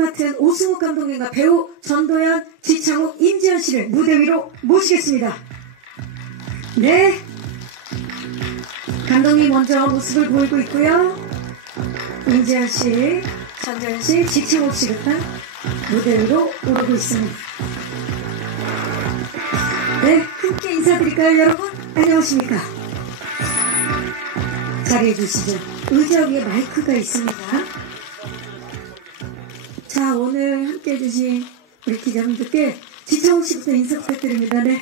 맡은 오승욱 감독님과 배우 전도연, 지창욱, 임지연 씨를 무대 위로 모시겠습니다. 네, 감독님 먼저 모습을 보이고 있고요. 임지연 씨, 전도연 씨, 지창욱 씨가 무대 위로 오르고 있습니다. 네, 함께 인사드릴까요, 여러분? 안녕하십니까? 자리해 주시죠. 의자 위에 마이크가 있습니다. 자, 오늘 함께 해주신 우리 기자분들께 지창욱 씨부터 인사 부탁드립니다. 네.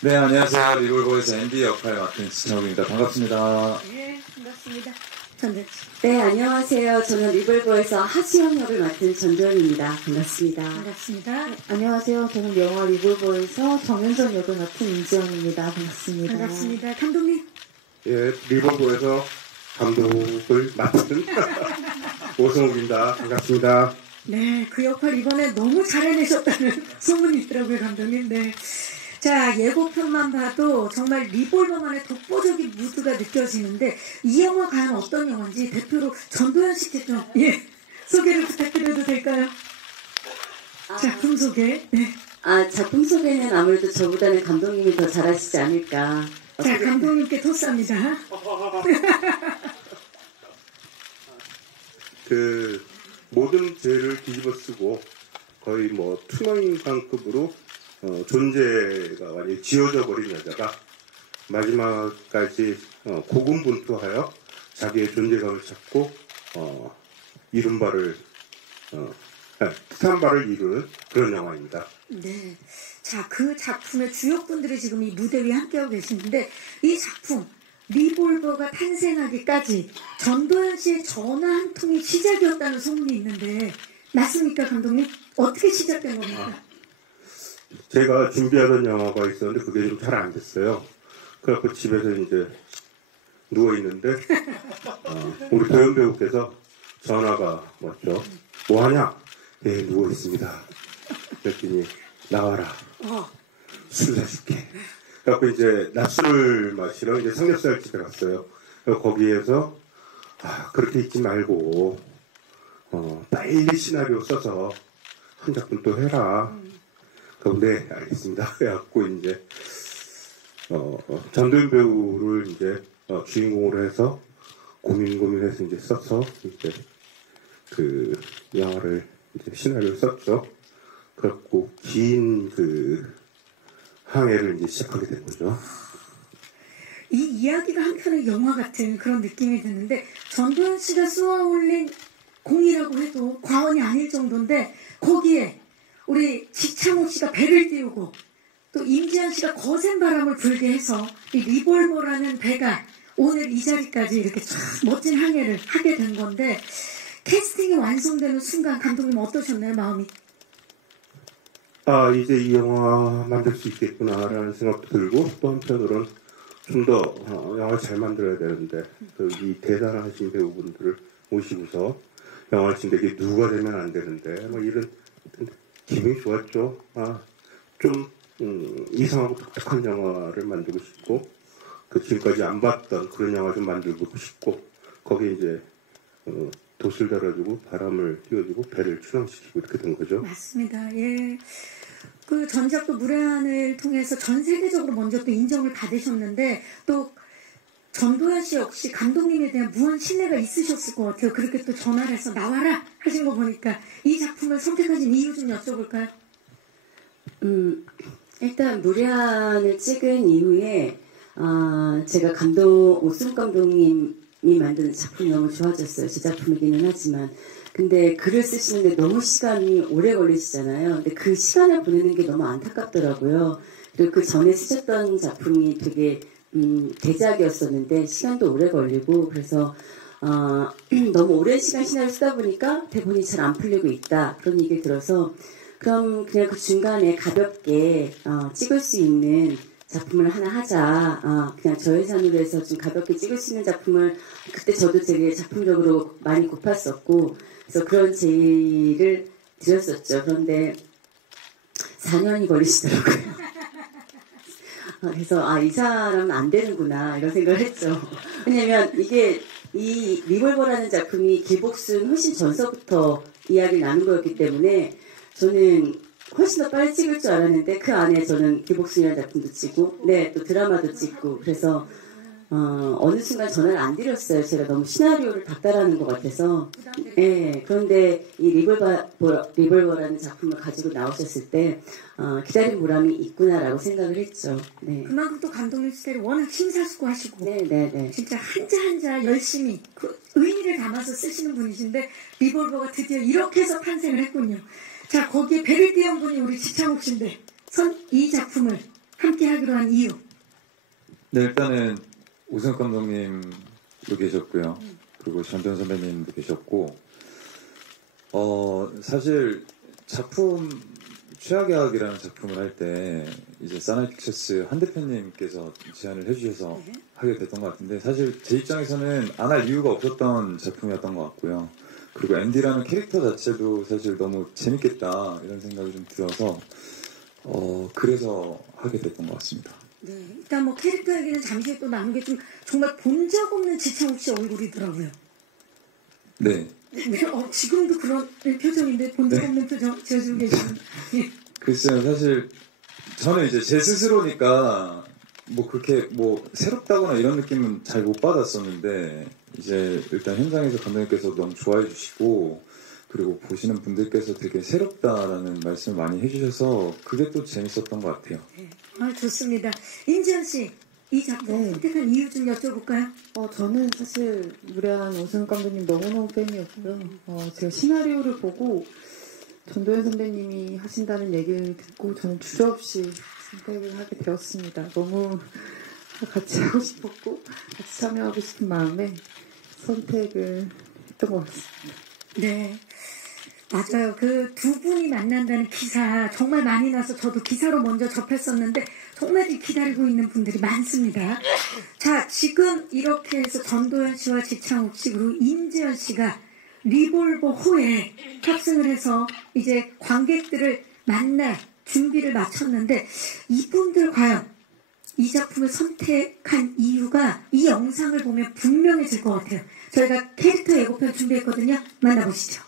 네, 안녕하세요. 리볼버에서 앤디 역할 맡은 지창욱입니다. 반갑습니다. 네, 반갑습니다. 전도연 씨. 네, 안녕하세요. 저는 리볼버에서 하수영 역을 맡은 전도연입니다. 반갑습니다. 반갑습니다. 네, 안녕하세요. 저는 영화 리볼버에서 정윤선 역을 맡은 임지영입니다. 반갑습니다. 반갑습니다. 감독님. 예, 리볼버에서 감독을 맡은 오승욱입니다. 반갑습니다. 네, 그 역할 이번에 너무 잘 해내셨다는 소문이 있더라고요, 감독님. 네. 자, 예고편만 봐도 정말 리볼버만의 독보적인 무드가 느껴지는데 이 영화 과연 어떤 영화인지 대표로 전도연 씨께 좀 소개를 부탁드려도 될까요? 작품 소개. 네. 작품 소개는 아무래도 저보다는 감독님이 더 잘하시지 않을까. 자, 감독님께 토스합니다. 그 모든 죄를 뒤집어 쓰고 거의 뭐 투명인간급으로 존재가 완전히 지워져 버린 여자가 마지막까지 고군분투하여 자기의 존재감을 찾고 이룬 바를 뜻한 바를 이루는 그런 영화입니다. 네. 자, 그 작품의 주역분들이 지금 이 무대 위에 함께하고 계시는데 이 작품 리볼버가 탄생하기까지 전도연 씨의 전화 한 통이 시작이었다는 소문이 있는데 맞습니까, 감독님? 어떻게 시작된 겁니까? 제가 준비하던 영화가 있었는데 그게 좀 잘 안 됐어요. 그래갖고 집에서 이제 누워있는데 우리 도연 배우께서 전화가 왔죠. 뭐하냐? 예, 누워있습니다. 그랬더니 나와라. 술 사줄게. 그래갖고 이제 낮술을 마시러 이제 삼겹살 집에 갔어요. 거기에서 그렇게 있지 말고 빨리 시나리오 써서 한 작품 또 해라. 네, 알겠습니다. 그래갖고 이제 전도연 배우를 이제 주인공으로 해서 고민해서 이제 써서 이제 그 영화를 이제 시나리오를 썼죠. 그래갖고 긴 그 항해를 이제 시작하게 된 거죠. 이 이야기가 한편의 영화 같은 그런 느낌이 드는데 전도연 씨가 쏘아올린 공이라고 해도 과언이 아닐 정도인데 거기에 우리 지창욱 씨가 배를 띄우고 또 임지연 씨가 거센 바람을 불게 해서 이 리볼버라는 배가 오늘 이 자리까지 이렇게 참 멋진 항해를 하게 된 건데 캐스팅이 완성되는 순간 감독님 어떠셨나요, 마음이? 이제 이 영화 만들 수 있겠구나라는 생각도 들고 또 한편으로는 좀 더 영화를 잘 만들어야 되는데 이 대단하신 배우분들을 모시고서 영화를 찍는데 누가 되면 안 되는데 뭐 이런 기분이 좋았죠. 좀 이상하고 독특한 영화를 만들고 싶고 지금까지 안 봤던 그런 영화 좀 만들고 싶고 거기에 이제 돛을 달아주고 바람을 띄워주고 배를 출항시키고 이렇게 된 거죠. 맞습니다. 예. 그 전작도 무례한을 통해서 전 세계적으로 먼저 또 인정을 받으셨는데 또 전도연 씨 역시 감독님에 대한 무한 신뢰가 있으셨을 것 같아요. 그렇게 또 전화를 해서 나와라 하신 거 보니까 이 작품을 선택하신 이유 좀 여쭤볼까요? 일단 무례한을 찍은 이후에 제가 오승욱 감독님이 만든 작품이 너무 좋아졌어요. 제 작품이기는 하지만 근데 글을 쓰시는데 너무 시간이 오래 걸리시잖아요. 근데 그 시간을 보내는 게 너무 안타깝더라고요. 그리고 그 전에 쓰셨던 작품이 되게 대작이었었는데 시간도 오래 걸리고 그래서 너무 오랜 시간 시나리오 쓰다 보니까 대본이 잘 안 풀리고 있다 그런 얘기를 들어서 그럼 그냥 그 중간에 가볍게 찍을 수 있는 작품을 하나 하자. 그냥 저예산으로 해서 좀 가볍게 찍을 수 있는 작품을 그때 저도 되게 작품적으로 많이 고팠었고 그래서 그런 제의를 드렸었죠. 그런데 4년이 걸리시더라고요. 그래서 이 사람은 안 되는구나 이런 생각을 했죠. 왜냐면 이게 이 리볼버라는 작품이 길복순 훨씬 전서부터 이야기를 나눈 거였기 때문에 저는 훨씬 더 빨리 찍을 줄 알았는데 그 안에 저는 기복순이라는 작품도 찍고 네, 또 드라마도 찍고 그래서 어느 순간 전화를 안 드렸어요. 제가 너무 시나리오를 닥달하는 것 같아서. 예, 그런데 이 리볼버라는 작품을 가지고 나오셨을 때 기다린 보람이 있구나라고 생각을 했죠. 네. 그만큼 또 감독님 스타일이 워낙 심사숙고하시고 네. 진짜 한자 한자 열심히 그 의미를 담아서 쓰시는 분이신데 리볼버가 드디어 이렇게 해서 탄생을 했군요. 자, 거기에 배를 띄운 분이 우리 지창욱 씨인데 이 작품을 함께 하기로 한 이유. 네, 일단은 오승엽 감독님도 계셨고요. 그리고 전도연 선배님도 계셨고, 사실 작품 최악의 악이라는 작품을 할 때 이제 사나이 픽처스 한 대표님께서 제안을 해주셔서 하게 됐던 것 같은데 사실 제 입장에서는 안 할 이유가 없었던 작품이었던 것 같고요. 그리고 앤디라는 캐릭터 자체도 사실 너무 재밌겠다 이런 생각이 좀 들어서 그래서 하게 됐던 것 같습니다. 네, 일단 뭐 캐릭터 얘기는 잠시 또 나누게 좀 정말 본 적 없는 지창욱 씨 얼굴이더라고요. 네. 지금도 그런 표정인데 본 적 없는 표정 지어주고 계시는. 글쎄요, 사실 저는 이제 제 스스로니까 뭐 그렇게 뭐 새롭다거나 이런 느낌은 잘 못 받았었는데 이제 일단 현장에서 감독님께서 너무 좋아해 주시고 그리고 보시는 분들께서 되게 새롭다라는 말씀을 많이 해주셔서 그게 또 재밌었던 것 같아요. 네. 좋습니다. 임지연 씨, 이 작품 선택한 이유 좀 여쭤볼까요? 저는 사실 무례한 오승훈 감독님 너무너무 팬이었고요. 제가 시나리오를 보고 전도연 선배님이 하신다는 얘기를 듣고 저는 주저없이 선택을 하게 되었습니다. 너무 같이 하고 싶었고 같이 참여하고 싶은 마음에 선택을 했던 것 같습니다. 네, 맞아요. 그 두 분이 만난다는 기사 정말 많이 나서 저도 기사로 먼저 접했었는데 정말 기다리고 있는 분들이 많습니다. 자, 지금 이렇게 해서 전도연 씨와 지창욱 씨 그리고 임지연 씨가 리볼버 호에 탑승을 해서 이제 관객들을 만날 준비를 마쳤는데 이분들 과연 이 작품을 선택한 이유가 이 영상을 보면 분명해질 것 같아요. 저희가 캐릭터 예고편 준비했거든요. 만나보시죠.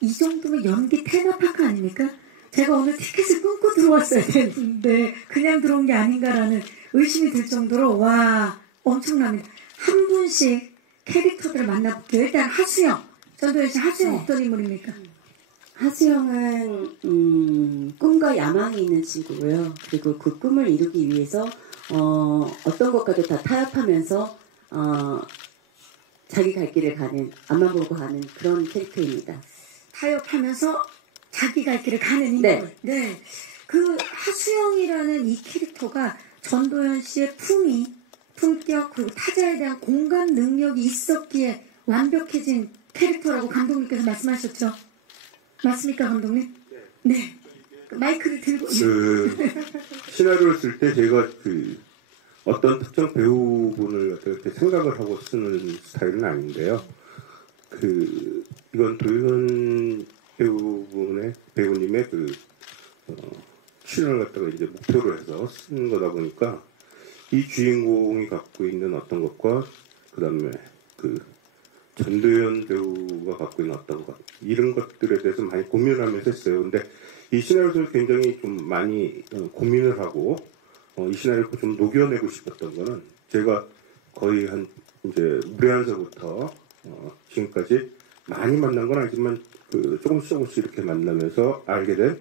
이 정도면 연기 테마파크 아닙니까? 제가 오늘 티켓을 끊고 들어왔어야 되는데 그냥 들어온 게 아닌가라는 의심이 들 정도로 와 엄청납니다. 한 분씩 캐릭터들을 만나볼게요. 일단 하수영. 전도연 씨 하수영 어떤 인물입니까? 하수영은 꿈과 야망이 있는 친구고요. 그리고 그 꿈을 이루기 위해서 어떤 것과도 다 타협하면서 자기 갈 길을 가는 앞만 보고 가는 그런 캐릭터입니다. 타협하면서 자기 갈 길을 가는 인물. 네. 그 하수영이라는 이 캐릭터가 전도연 씨의 품격 그리고 타자에 대한 공감 능력이 있었기에 완벽해진 캐릭터라고 감독님께서 말씀하셨죠? 맞습니까, 감독님? 네. 마이크를 들고. 시나리오를 쓸 때 제가 어떤 특정 배우분을 어떻게 생각을 하고 쓰는 스타일은 아닌데요. 이건 도윤 배우님의 출연을 갖다가 이제 목표로 해서 쓰는 거다 보니까 이 주인공이 갖고 있는 어떤 것과 그 다음에 전도연 배우가 갖고 있는 어떤 것 이런 것들에 대해서 많이 고민을 하면서 했어요. 근데 이 시나리오를 굉장히 좀 많이 고민을 하고 이 시나리오를 좀 녹여내고 싶었던 거는 제가 거의 이제 무례한서부터 지금까지 많이 만난 건 아니지만 조금씩 이렇게 만나면서 알게 된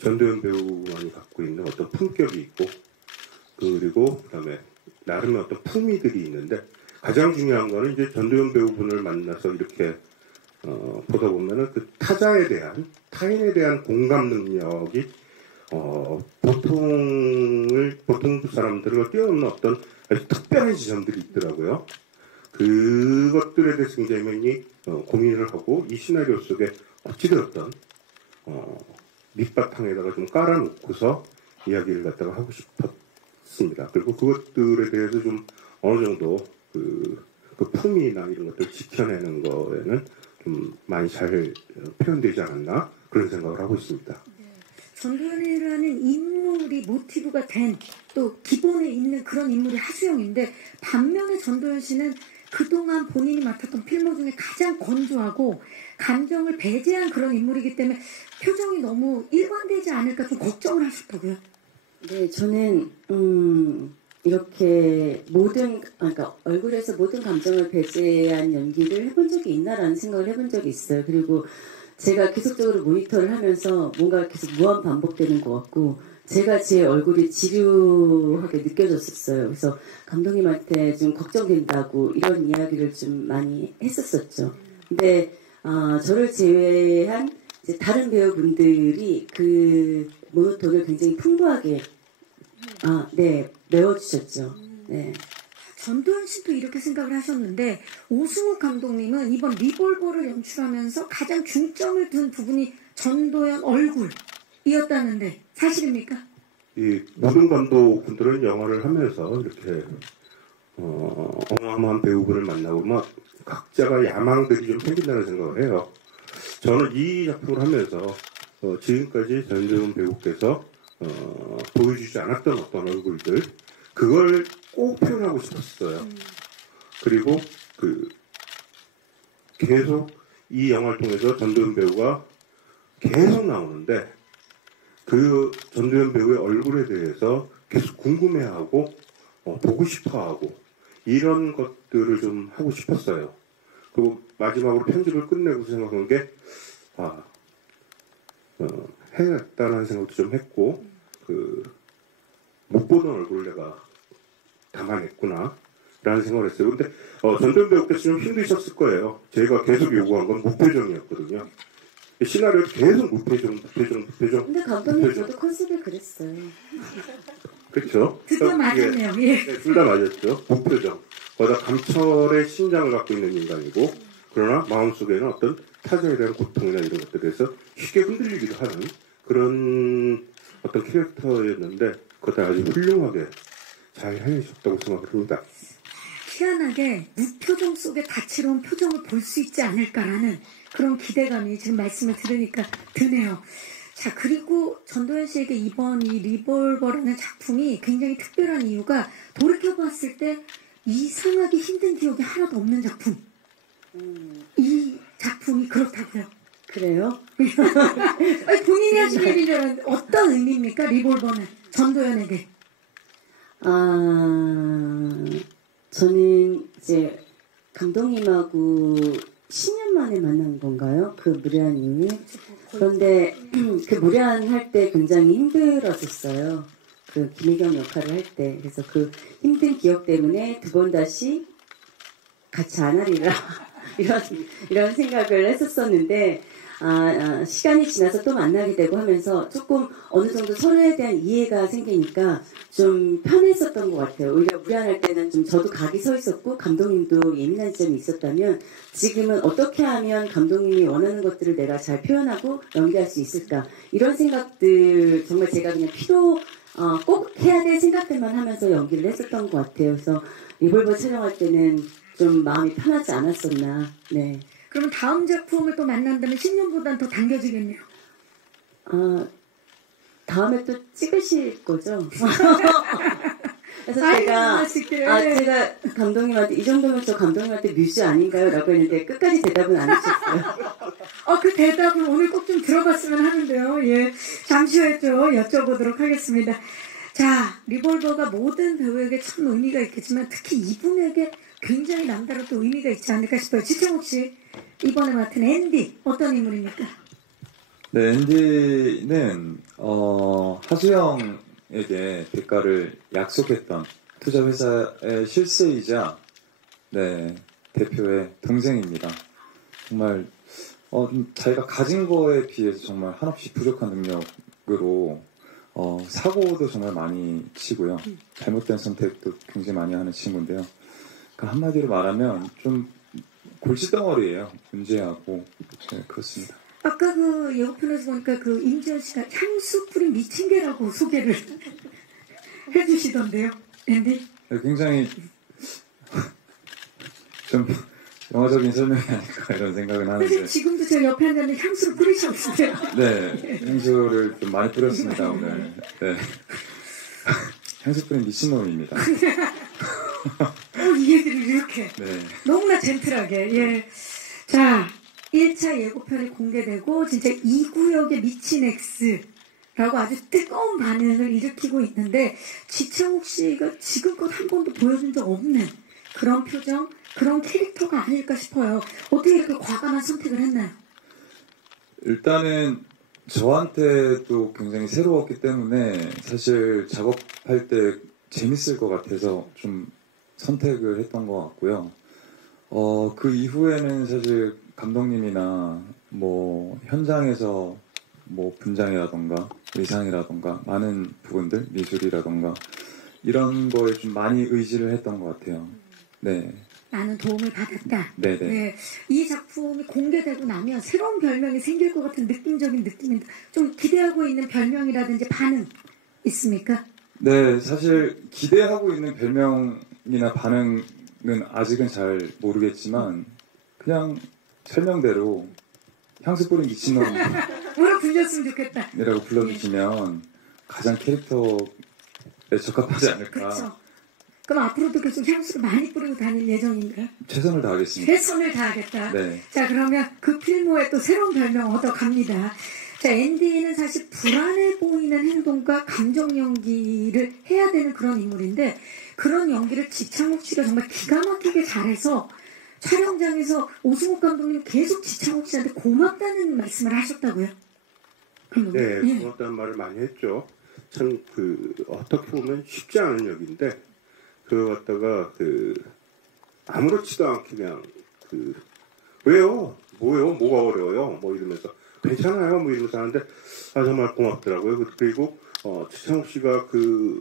전도연 배우만이 갖고 있는 어떤 품격이 있고 그리고 그다음에 나름의 어떤 품위들이 있는데 가장 중요한 거는 이제 전도연 배우분을 만나서 이렇게 보다 보면은 그 타인에 대한 공감 능력이 보통 사람들과 뛰어넘는 어떤 아주 특별한 지점들이 있더라고요. 그것들에 대해서 굉장히 고민을 하고 이 시나리오 속에 어찌되었던 밑바탕에다가 좀 깔아놓고서 이야기를 갖다가 하고 싶었습니다. 그리고 그것들에 대해서 좀 어느 정도 그 품위나 이런 것들을 지켜내는 거에는 좀 많이 잘 표현되지 않았나 그런 생각을 하고 있습니다. 전도연이라는 인물이 모티브가 된 또 기본에 있는 그런 인물이 하수영인데 반면에 전도연 씨는 그동안 본인이 맡았던 필모 중에 가장 건조하고 감정을 배제한 그런 인물이기 때문에 표정이 너무 일관되지 않을까 좀 걱정을 하셨다고요. 네, 저는 이렇게 그러니까 얼굴에서 모든 감정을 배제한 연기를 해본 적이 있나라는 생각을 해본 적이 있어요. 그리고 제가 계속적으로 모니터를 하면서 뭔가 계속 무한 반복되는 것 같고 제가 제 얼굴이 지루하게 느껴졌었어요. 그래서 감독님한테 좀 걱정된다고 이런 이야기를 좀 많이 했었었죠. 근데 저를 제외한 이제 다른 배우분들이 그 모노톤을 굉장히 풍부하게 메워주셨죠. 네. 전도연 씨도 이렇게 생각을 하셨는데 오승욱 감독님은 이번 리볼버를 연출하면서 가장 중점을 둔 부분이 전도연 얼굴이었다는데 사실입니까? 이 모든 감독분들은 영화를 하면서 이렇게 어마어마한 배우분을 만나고 막 각자가 야망들이 좀 생긴다는 생각을 해요. 저는 이 작품을 하면서 지금까지 전도연 배우께서 보여주지 않았던 어떤 얼굴들 그걸 꼭 표현하고 싶었어요. 그리고 계속 이 영화를 통해서 전도연 배우가 계속 나오는데 그 전도연 배우의 얼굴에 대해서 계속 궁금해하고 보고 싶어하고 이런 것들을 좀 하고 싶었어요. 그리고 마지막으로 편집을 끝내고 생각한 게 해야겠다는 생각도 좀 했고 못 보던 얼굴을 내가 담아냈구나 라는 생각을 했어요. 근데 전도연 배우께서 좀 힘드셨을 거예요. 제가 계속 요구한 건 무표정이었거든요. 시나리오 계속 무표정. 근데 감독님 저도 컨셉이 그랬어요. 그렇죠. 그건 맞았네요. 예. 네, 둘 다 맞았죠. 무표정. 거기다 감철의 심장을 갖고 있는 인간이고 그러나 마음속에는 어떤 타자에 대한 고통이나 이런 것들에서 쉽게 흔들리기도 하는 그런 어떤 캐릭터였는데 그것도 아주 훌륭하게 잘 해내셨다고 생각합니다. 희한하게 무표정 속에 다채로운 표정을 볼 수 있지 않을까라는 그런 기대감이 지금 말씀을 들으니까 드네요. 자, 그리고 전도연 씨에게 이번 이 리볼버라는 작품이 굉장히 특별한 이유가 돌이켜봤을 때 이상하기 힘든 기억이 하나도 없는 작품. 이 작품이 그렇다고요. 그래요? 아니, 본인이 하신 얘기는 어떤 의미입니까? 리볼버는 전도연에게. 저는 이제 감독님하고 10년 만에 만난 건가요? 그 무례한 이후에. 그런데 그 무례한 할 때 굉장히 힘들었었어요. 그 김혜경 역할을 할 때. 그래서 그 힘든 기억 때문에 두 번 다시 같이 안 하리라 이런 생각을 했었었는데 시간이 지나서 또 만나게 되고 하면서 조금 어느 정도 서로에 대한 이해가 생기니까 좀 편했었던 것 같아요. 오히려 무례할 때는 좀 저도 각이 서 있었고 감독님도 예민한 점이 있었다면 지금은 어떻게 하면 감독님이 원하는 것들을 내가 잘 표현하고 연기할 수 있을까 이런 생각들 정말 제가 그냥 꼭 해야 될 생각들만 하면서 연기를 했었던 것 같아요. 그래서 리볼버 촬영할 때는 좀 마음이 편하지 않았었나. 네. 그러면 다음 작품을 또 만난다면 10년보다는 더 당겨지겠네요. 다음에 또 찍으실 거죠? 그래서 아이고, 제가 감독님한테 이 정도면 저 감독님한테 뮤즈 아닌가요? 라고 했는데 끝까지 대답은 안 해주셨어요. 그 대답을 오늘 꼭 좀 들어봤으면 하는데요. 예, 잠시 후에 좀 여쭤보도록 하겠습니다. 자, 리볼버가 모든 배우에게 참 의미가 있겠지만 특히 이분에게 굉장히 남다른 또 의미가 있지 않을까 싶어요. 지창욱 씨, 이번에 맡은 앤디 어떤 인물입니까? 네, 앤디는 하수영에게 대가를 약속했던 투자 회사의 실세이자 대표의 동생입니다. 정말 자기가 가진 거에 비해서 정말 한없이 부족한 능력으로 사고도 정말 많이 치고요. 잘못된 선택도 굉장히 많이 하는 친구인데요. 그러니까 한마디로 말하면 좀 골칫덩어리예요. 문제하고 그렇습니다. 아까 그 예고편에서 보니까 그 임지연 씨가 향수 뿌린 미친 개라고 소개를 해주시던데요. 앤디? 굉장히 좀 영화적인 설명이 아닐까 이런 생각은 하는데. 사실 지금도 제 옆에 앉았는데 향수를 뿌리셨어요. 네, 향수를 좀 많이 뿌렸습니다 오늘. 네. 향수 뿌린 미친놈입니다. 이 얘기를 이렇게 네. 너무나 젠틀하게. 예. 자, 1차 예고편이 공개되고 진짜 이 구역에 미친 X라고 아주 뜨거운 반응을 일으키고 있는데 지창욱 씨가 지금껏 한 번도 보여준 적 없는 그런 표정, 그런 캐릭터가 아닐까 싶어요. 어떻게 이렇게 과감한 선택을 했나요? 일단은 저한테도 굉장히 새로웠기 때문에 사실 작업할 때 재밌을 것 같아서 좀 선택을 했던 것 같고요. 그 이후에는 사실 감독님이나 뭐 현장에서 뭐 분장이라던가 의상이라던가 많은 부분들, 미술이라던가 이런 거에 좀 많이 의지를 했던 것 같아요. 네. 많은 도움을 받았다. 네네. 네. 이 작품이 공개되고 나면 새로운 별명이 생길 것 같은 느낌적인 느낌인데 좀 기대하고 있는 별명이라든지 반응 있습니까? 네, 사실 기대하고 있는 별명이나 반응은 아직은 잘 모르겠지만 그냥 설명대로 향수 뿌린 미친놈이라고 뭐라 불렸으면 좋겠다. 불러주시면 가장 캐릭터에 적합하지 않을까. 그렇죠. 그럼 앞으로도 계속 향수를 많이 뿌리고 다닐 예정인가요? 최선을 다하겠습니다. 최선을 다하겠다. 네. 자, 그러면 그 필모에 또 새로운 별명 얻어갑니다. 자, 앤디는 사실 불안해 보이는 행동과 감정 연기를 해야 되는 그런 인물인데 그런 연기를 지창욱 씨가 정말 기가 막히게 잘해서 촬영장에서 오승욱 감독님 계속 지창욱 씨한테 고맙다는 말씀을 하셨다고요? 네, 예. 고맙다는 말을 많이 했죠. 참 어떻게 보면 쉽지 않은 역인데 그걸 갖다가 아무렇지도 않게 그냥 왜요? 뭐요? 뭐가 어려워요? 뭐 이러면서 괜찮아요? 뭐 이러면서 하는데 정말 고맙더라고요. 그리고 지창욱 씨가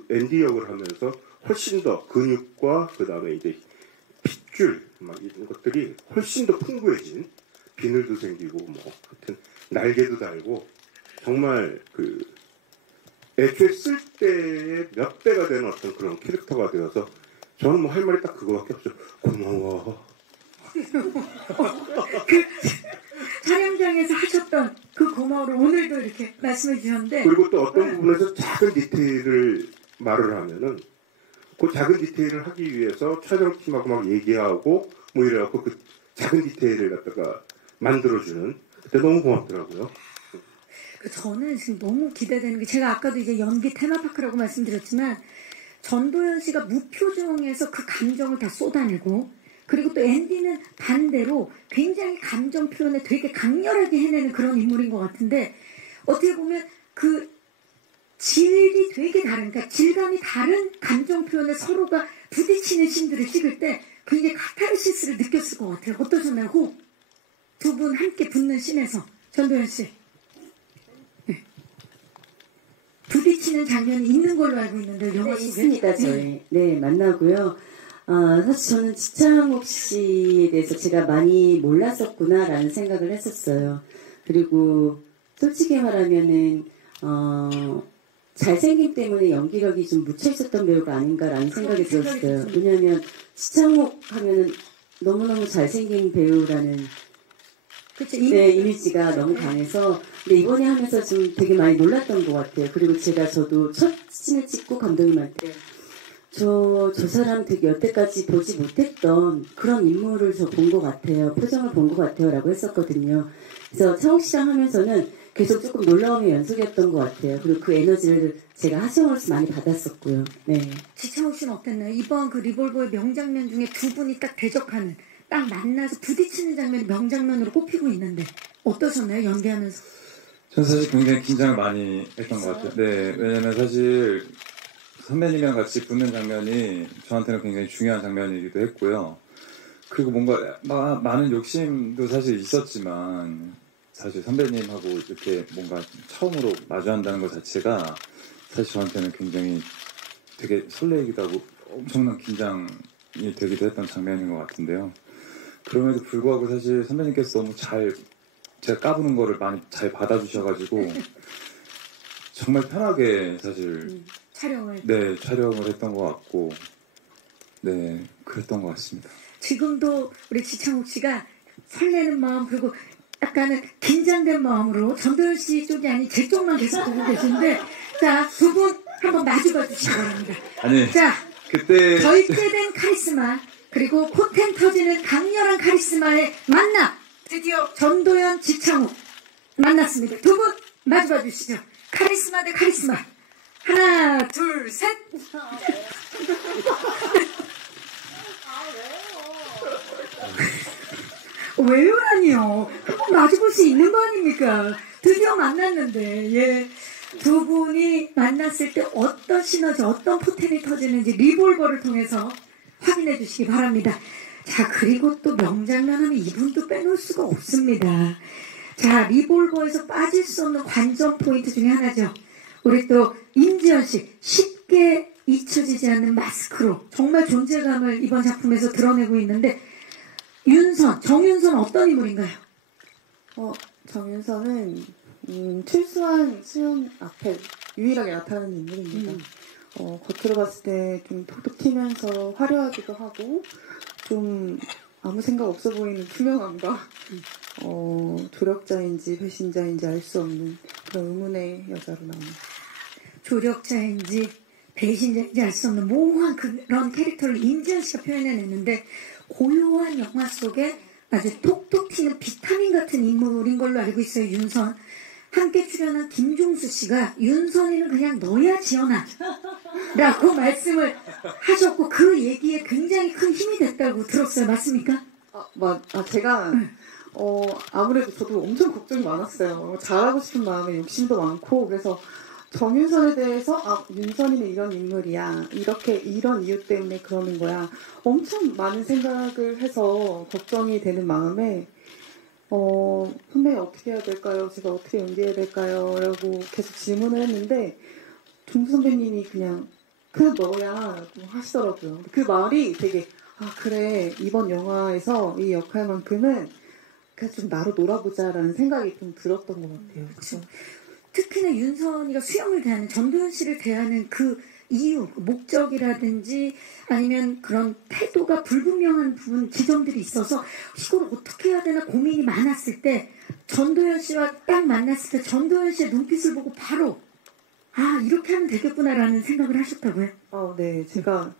앤디 역을 하면서 훨씬 더 근육과 그 다음에 이제 핏줄 막 이런 것들이 훨씬 더 풍부해진 비늘도 생기고 뭐 하여튼 날개도 달고 정말 애초에 쓸 때의 몇 배가 되는 어떤 그런 캐릭터가 되어서 저는 뭐 할 말이 딱 그거밖에 없죠. 고마워. 촬영장에서 하셨던 그 고마워를 오늘도 이렇게 말씀해 주셨는데 그리고 또 어떤 부분에서 작은 디테일을 말을 하면은 그 작은 디테일을 하기 위해서 촬영팀하고 막 얘기하고 뭐 이래갖고 그 작은 디테일을 갖다가 만들어주는 그때 너무 고맙더라고요. 저는 지금 너무 기대되는 게 제가 아까도 이제 연기 테마파크라고 말씀드렸지만 전도연 씨가 무표정에서 그 감정을 다 쏟아내고 그리고 또 앤디는 반대로 굉장히 감정 표현을 되게 강렬하게 해내는 그런 인물인 것 같은데 어떻게 보면 그 질이 되게 다른 그러니까 질감이 다른 감정 표현을 서로가 부딪히는 씬들을 찍을 때 굉장히 카타르시스를 느꼈을 것 같아요. 어떠셨나요? 호흡 두 분 함께 붙는 씬에서 전도연 씨 부딪히는 장면이 있는 걸로 알고 있는데 영화 속에 있습니다. 저희 만나고요. 사실 저는 지창욱 씨에 대해서 제가 많이 몰랐었구나라는 생각을 했었어요. 그리고 솔직히 말하면은 잘생김 때문에 연기력이 좀 묻혀있었던 배우가 아닌가라는 생각이 들었어요. 왜냐하면 지창욱 하면은 너무너무 잘생긴 배우라는 그쵸, 이미지가 너무 강해서 근데 이번에 하면서 좀 되게 많이 놀랐던 것 같아요. 그리고 저도 첫 씬을 찍고 감독님한테 저 사람 되게 여태까지 보지 못했던 그런 인물을 저 본 것 같아요. 표정을 본 것 같아요. 라고 했었거든요. 그래서 창욱 씨랑 하면서는 계속 조금 놀라움의 연속이었던 것 같아요. 그리고 그 에너지를 제가 하시원으로서 많이 받았었고요. 네. 지창욱 씨는 어땠나요? 이번 그 리볼버의 명장면 중에 두 분이 딱 대적하는 딱 만나서 부딪히는 장면이 명장면으로 꼽히고 있는데 어떠셨나요? 연기하면서? 전 사실 굉장히 긴장을 많이 했던 것 같아요. 네, 왜냐면 사실 선배님이랑 같이 붙는 장면이 저한테는 굉장히 중요한 장면이기도 했고요. 그리고 뭔가 많은 욕심도 사실 있었지만 사실 선배님하고 이렇게 뭔가 처음으로 마주한다는 것 자체가 사실 저한테는 굉장히 되게 설레기도 하고 엄청난 긴장이 되기도 했던 장면인 것 같은데요. 그럼에도 불구하고 사실 선배님께서 너무 제가 까부는 거를 많이 잘 받아주셔가지고 정말 편하게 사실 촬영을 했던 것 같고 네 그랬던 것 같습니다. 지금도 우리 지창욱 씨가 설레는 마음 그리고 약간은 긴장된 마음으로 전도연 씨 쪽이 아닌 제 쪽만 계속 보고 계신데 자, 두 분 한번 마주봐 주시기 바랍니다. 아니 자, 그때 절제된 카리스마 그리고 포텐 터지는 강렬한 카리스마의 만남. 드디어 전도연, 지창욱 만났습니다. 두 분 마주봐 주시죠. 카리스마 대 카리스마. 하나, 둘, 셋. 왜요라니요? 한번 마주볼 수 있는 거 아닙니까? 드디어 만났는데, 예. 두 분이 만났을 때 어떤 시너지, 어떤 포텐이 터지는지 리볼버를 통해서 확인해 주시기 바랍니다. 자, 그리고 또 명장면 하면 이분도 빼놓을 수가 없습니다. 자, 리볼버에서 빠질 수 없는 관전 포인트 중에 하나죠. 우리 또 임지연 씨, 쉽게 잊혀지지 않는 마스크로 정말 존재감을 이번 작품에서 드러내고 있는데, 정윤선 어떤 인물인가요? 정윤선은 출소한 수연 앞에 유일하게 나타나는 인물입니다. 겉으로 봤을 때 좀 톡톡 튀면서 화려하기도 하고 좀 아무 생각 없어 보이는 투명함과 조력자인지 배신자인지 알 수 없는 그런 의문의 여자로 나옵니다. 조력자인지 배신자인지 알 수 없는 모호한 그런 캐릭터를 임지연 씨가 표현해냈는데, 고요한 영화 속에 아주 톡톡 튀는 비타민 같은 인물인 걸로 알고 있어요, 윤선. 함께 출연한 김종수 씨가 윤선이는 그냥 너야 지연아 라고 말씀을 하셨고, 그 얘기에 굉장히 큰 힘이 됐다고 들었어요. 맞습니까? 제가 아무래도 저도 엄청 걱정이 많았어요. 잘하고 싶은 마음에 욕심도 많고, 그래서 정윤선에 대해서 윤선이는 이런 인물이야, 이런 이유 때문에 그러는 거야, 엄청 많은 생각을 해서 걱정이 되는 마음에 선배님 어떻게 해야 될까요? 제가 어떻게 연기해야 될까요? 라고 계속 질문을 했는데 종수 선배님이 그냥 너야 라고 하시더라고요. 그 말이 되게 그래, 이번 영화에서 이 역할만큼은 그냥 좀 나로 놀아보자라는 생각이 좀 들었던 것 같아요. 그렇죠. 특히나 윤선이가 수영을 대하는, 전도연 씨를 대하는 그 이유, 목적이라든지 아니면 그런 태도가 불분명한 부분, 지점들이 있어서 이걸 어떻게 해야 되나 고민이 많았을 때, 전도연 씨와 딱 만났을 때 전도연 씨의 눈빛을 보고 바로 이렇게 하면 되겠구나라는 생각을 하셨다고요? 네, 제가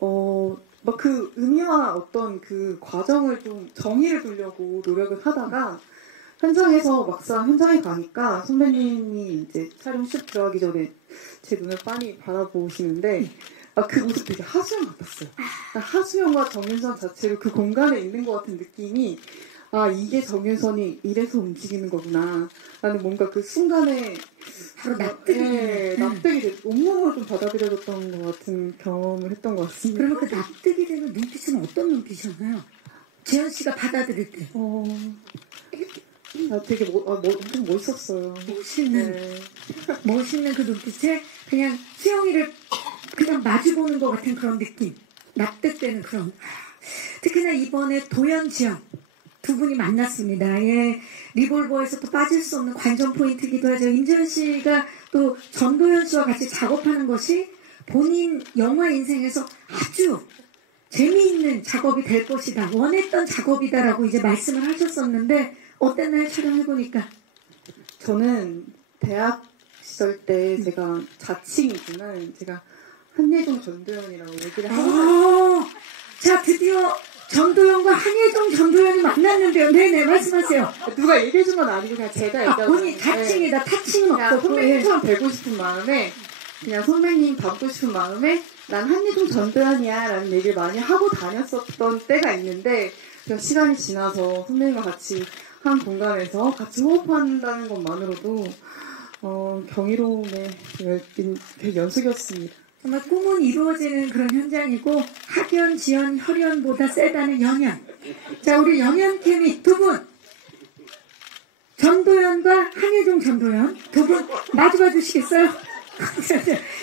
그 의미와 어떤 그 과정을 좀 정의를 두려고 노력을 하다가 현장에서 막상 현장에 가니까 선배님이 이제 촬영 슛 들어가기 전에 제 눈을 빤히 바라보시는데 그 모습 되게 하수영 같았어요. 하수영과 정윤선 자체로 그 공간에 있는 것 같은 느낌이, 이게 정윤선이 이래서 움직이는 거구나 라는 뭔가 그 순간에 바로 납득이 온몸으로 좀 받아들여졌던 것 같은 경험을 했던 것 같습니다. 그러면 그 납득이 되는 눈빛은 어떤 눈빛이었나요? 재현 씨가 받아들일 때. 되게 엄청 멋있었어요. 멋있는 그 눈빛에 그냥 수영이를 그냥 마주보는 것 같은 그런 느낌, 납득되는 그런. 특히나 이번에 도연, 지연 두 분이 만났습니다. 예, 리볼버에서 또 빠질 수 없는 관전 포인트이기도 하죠. 임지연 씨가 또 전도연 씨와 같이 작업하는 것이 본인 영화 인생에서 아주 재미있는 작업이 될 것이다, 원했던 작업이다라고 이제 말씀을 하셨었는데, 어땠나요? 촬영해보니까. 저는 대학 시절 때 제가 자칭이지만 제가 한예종 전도연이라고 얘기를 하고, 자, 드디어 전도연과 한예종 전도연이 만났는데요. 네네, 말씀하세요. 누가 얘기해준 건 아니고 그냥 제가 얘기하고, 본인 자칭이다. 타칭은 그냥 없고. 선배님처럼 되고 싶은 마음에, 그냥 선배님 닮고 싶은 마음에 난 한예종 전도연이야 라는 얘기를 많이 하고 다녔었던 때가 있는데, 제가 시간이 지나서 선배님과 같이 한 공간에서 같이 호흡한다는 것만으로도 경이로움의 연속이었습니다. 정말 꿈은 이루어지는 그런 현장이고, 학연, 지연, 혈연보다 세다는 연연. 자, 우리 연연 케미 두 분, 전도연과 한예종 전도연 두 분 마주봐 주시겠어요?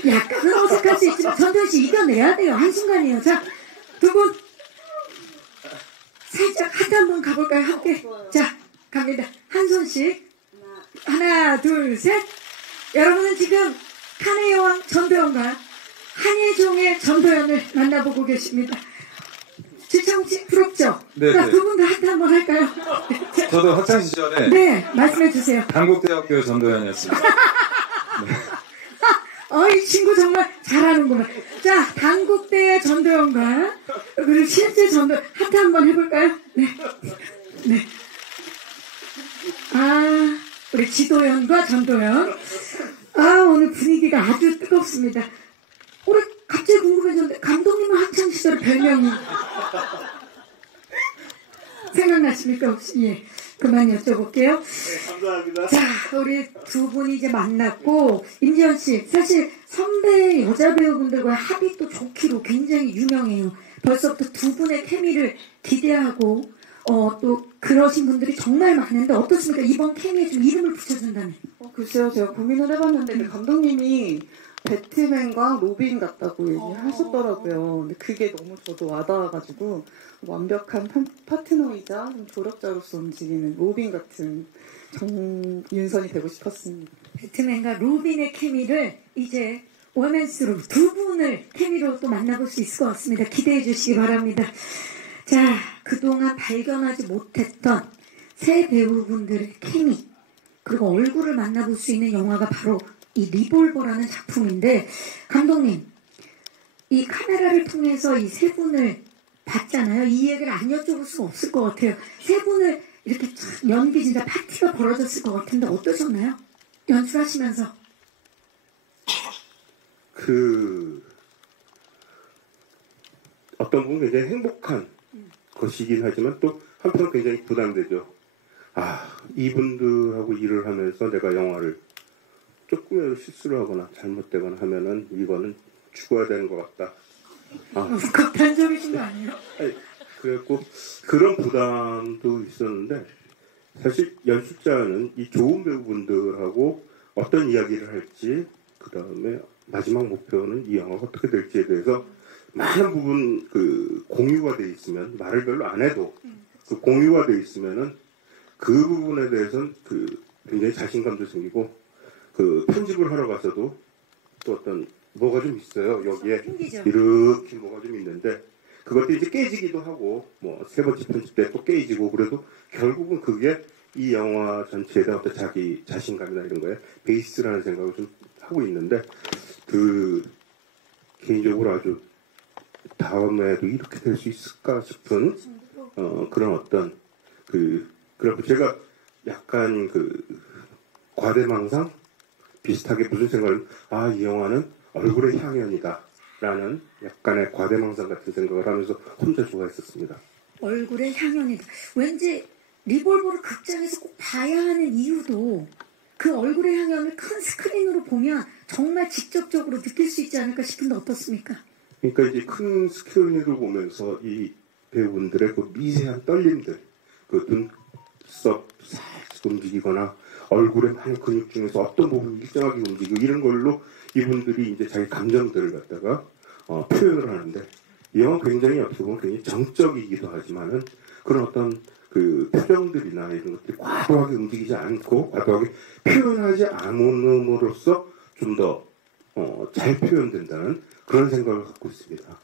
약간은 어색할 수 있지만 전도연 씨 이겨내야 돼요. 한순간이에요. 자, 두 분 살짝 하트 한번 가볼까요? 함께. 자, 갑니다. 한 손씩. 하나, 둘, 셋. 여러분은 지금 칸의 여왕 전도연과 한예종의 전도연을 만나보고 계십니다. 지창욱 씨 부럽죠? 네. 자, 두 분 다 하트 한번 할까요? 저도 학창 시절에 네, 말씀해 주세요. 단국대학교 전도연이었습니다. 이 친구 정말 잘하는구나. 자, 단국대의 전도연과 그리고 실제 전도 하트 한번 해볼까요? 네. 네. 아, 우리 지도연과 전도연. 아, 오늘 분위기가 아주 뜨겁습니다. 우리 갑자기 궁금해졌는데, 감독님은 학창시절 별명이 생각나십니까, 혹시? 예. 그만 여쭤볼게요. 네, 감사합니다. 자, 우리 두 분이 이제 만났고, 임지연 씨, 사실 선배 여자 배우분들과 합이 또 좋기로 굉장히 유명해요. 벌써부터 두 분의 케미를 기대하고, 또 그러신 분들이 정말 많은데, 어떻습니까? 이번 케미에 좀 이름을 붙여준다면. 글쎄요, 제가 고민을 해봤는데 근데 감독님이 배트맨과 로빈 같다고 얘기하셨더라고요. 근데 그게 너무 저도 와닿아가지고 완벽한 파트너이자 좀 조력자로서 움직이는 로빈 같은 정윤선이 되고 싶었습니다. 배트맨과 로빈의 케미를 이제 워맨스로 두 분을 케미로 또 만나볼 수 있을 것 같습니다. 기대해 주시기 바랍니다. 자, 그동안 발견하지 못했던 새 배우분들의 케미 그리고 얼굴을 만나볼 수 있는 영화가 바로 이 리볼버라는 작품인데, 감독님, 이 카메라를 통해서 이 세 분을 봤잖아요. 이 얘기를 안 여쭤볼 수가 없을 것 같아요. 세 분을 이렇게 연기 진짜 파티가 벌어졌을 것 같은데 어떠셨나요? 연출하시면서. 어떤 부분 굉장히 행복한 것이긴 하지만 또 한편 굉장히 부담되죠. 이분들하고 일을 하면서 내가 영화를 조금이라도 실수를 하거나 잘못되거나 하면은 이거는 죽어야 되는 것 같다. 극단적이신 거 아니에요? 그래갖고 그런 부담도 있었는데, 사실 연출자는 이 좋은 배우분들하고 어떤 이야기를 할지, 그 다음에 마지막 목표는 이 영화가 어떻게 될지에 대해서 많은 부분 공유가 돼 있으면, 말을 별로 안 해도 공유가 돼 있으면은 그 부분에 대해서는 굉장히 자신감도 생기고, 편집을 하러 가서도 또 어떤 뭐가 좀 있어요. 여기에 생기죠. 이렇게 뭐가 좀 있는데 그것도 이제 깨지기도 하고, 뭐 세 번째 편집 때 또 깨지고, 그래도 결국은 그게 이 영화 전체에 대한 어떤 자기 자신감이나 이런 거에 베이스라는 생각을 좀 하고 있는데, 개인적으로 아주 다음에도 이렇게 될 수 있을까 싶은 그런 어떤 그래서 제가 약간 과대망상 비슷하게 무슨 생각을, 이 영화는 얼굴의 향연이다 라는 약간의 과대망상 같은 생각을 하면서 혼자 좋아했었습니다. 얼굴의 향연이다. 왠지 리볼버를 극장에서 꼭 봐야 하는 이유도 그 얼굴의 향연을 큰 스크린으로 보면 정말 직접적으로 느낄 수 있지 않을까 싶은데 어떻습니까? 그러니까 이제 큰 스크린으로 보면서 이 배우분들의 미세한 떨림들, 눈썹 살짝 움직이거나 얼굴의 많은 근육 중에서 어떤 부분이 일정하게 움직이고, 이런 걸로 이분들이 이제 자기 감정들을 갖다가 표현을 하는데, 이 영화는 굉장히 어떻게 보면 굉장히 정적이기도 하지만은 그런 어떤 표정들이나 이런 것들이 과도하게 움직이지 않고 과도하게 표현하지 않음으로써 좀 더 잘 표현된다는 그런 생각을 갖고 있습니다.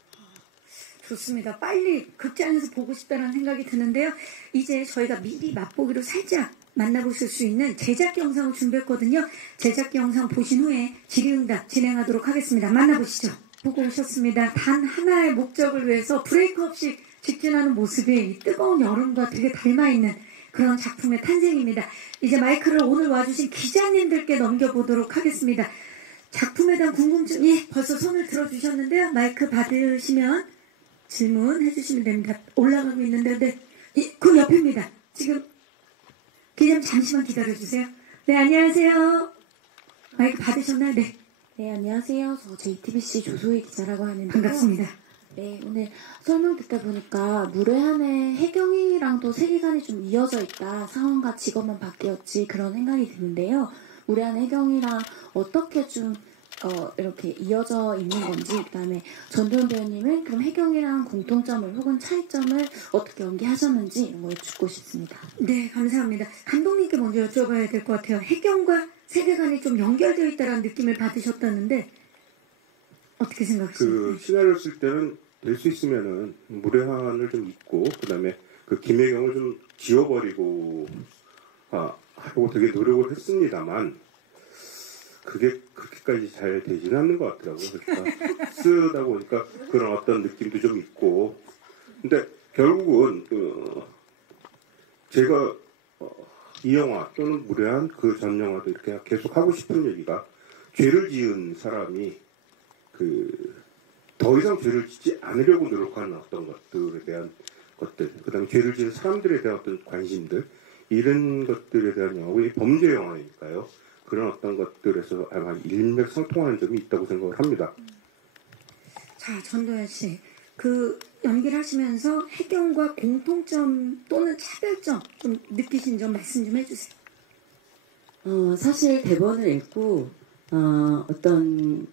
좋습니다. 빨리 극장에서 보고 싶다는 생각이 드는데요. 이제 저희가 미리 맛보기로 살짝 만나보실 수 있는 제작 영상을 준비했거든요. 제작 영상 보신 후에 질의응답 진행하도록 하겠습니다. 만나보시죠. 보고 오셨습니다. 단 하나의 목적을 위해서 브레이크 없이 직진하는 모습이 이 뜨거운 여름과 되게 닮아있는 그런 작품의 탄생입니다. 이제 마이크를 오늘 와주신 기자님들께 넘겨보도록 하겠습니다. 작품에 대한 궁금증, 벌써 손을 들어주셨는데요. 마이크 받으시면 질문해 주시면 됩니다. 올라가고 있는데, 그 옆입니다. 지금 기자님 잠시만 기다려주세요. 네, 안녕하세요. 마이크 받으셨나요? 네. 네, 안녕하세요. 저 JTBC 조소희 기자라고 하는데요. 반갑습니다. 네, 오늘 설명 듣다 보니까 무례한의 해경이랑도 세계관이 좀 이어져 있다. 상황과 직업만 바뀌었지 그런 생각이 드는데요. 무례한 해경이랑 어떻게 좀 이렇게 이어져 있는 건지, 그다음에 전도연 배우님은 그럼 해경이랑 공통점을 혹은 차이점을 어떻게 연기하셨는지 이런 걸 듣고 싶습니다. 네, 감사합니다. 감독님께 먼저 여쭤봐야 될 것 같아요. 해경과 세계관이 좀 연결되어 있다는 느낌을 받으셨다는데 어떻게 생각하십니까? 시나리오 쓸 때는 될 수 있으면은 무례한을 좀 잊고, 그다음에 김혜경을 좀 지워버리고 하려고 되게 노력을 했습니다만, 그게 그렇게까지 잘 되지는 않는 것 같더라고요. 그러니까 쓰다 보니까 그런 어떤 느낌도 좀 있고, 근데 결국은 제가 이 영화 또는 무례한 그 전 영화도 이렇게 계속 하고 싶은 얘기가 죄를 지은 사람이 더 이상 죄를 짓지 않으려고 노력하는 어떤 것들에 대한 것들, 그다음에 죄를 지은 사람들에 대한 어떤 관심들, 이런 것들에 대한 영화고, 이 범죄 영화니까요. 그런 어떤 것들에서 아마 일맥상통하는 점이 있다고 생각을 합니다. 자, 전도연 씨, 그 연기를 하시면서 해경과 공통점 또는 차별점 좀 느끼신 점 말씀 좀 해주세요. 사실 대본을 읽고 어떤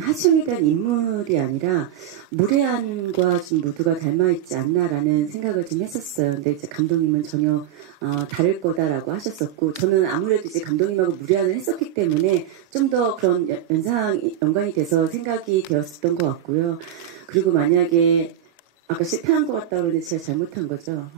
하수영에 대한 인물이 아니라 무례한과 좀 모두가 닮아있지 않나라는 생각을 좀 했었어요. 근데 이제 감독님은 전혀 다를 거다라고 하셨었고, 저는 아무래도 이제 감독님하고 무례한을 했었기 때문에 좀 더 그런 연관이 돼서 생각이 되었었던 것 같고요. 그리고 만약에 아까 실패한 것 같다고 그러는데 제가 잘못한 거죠.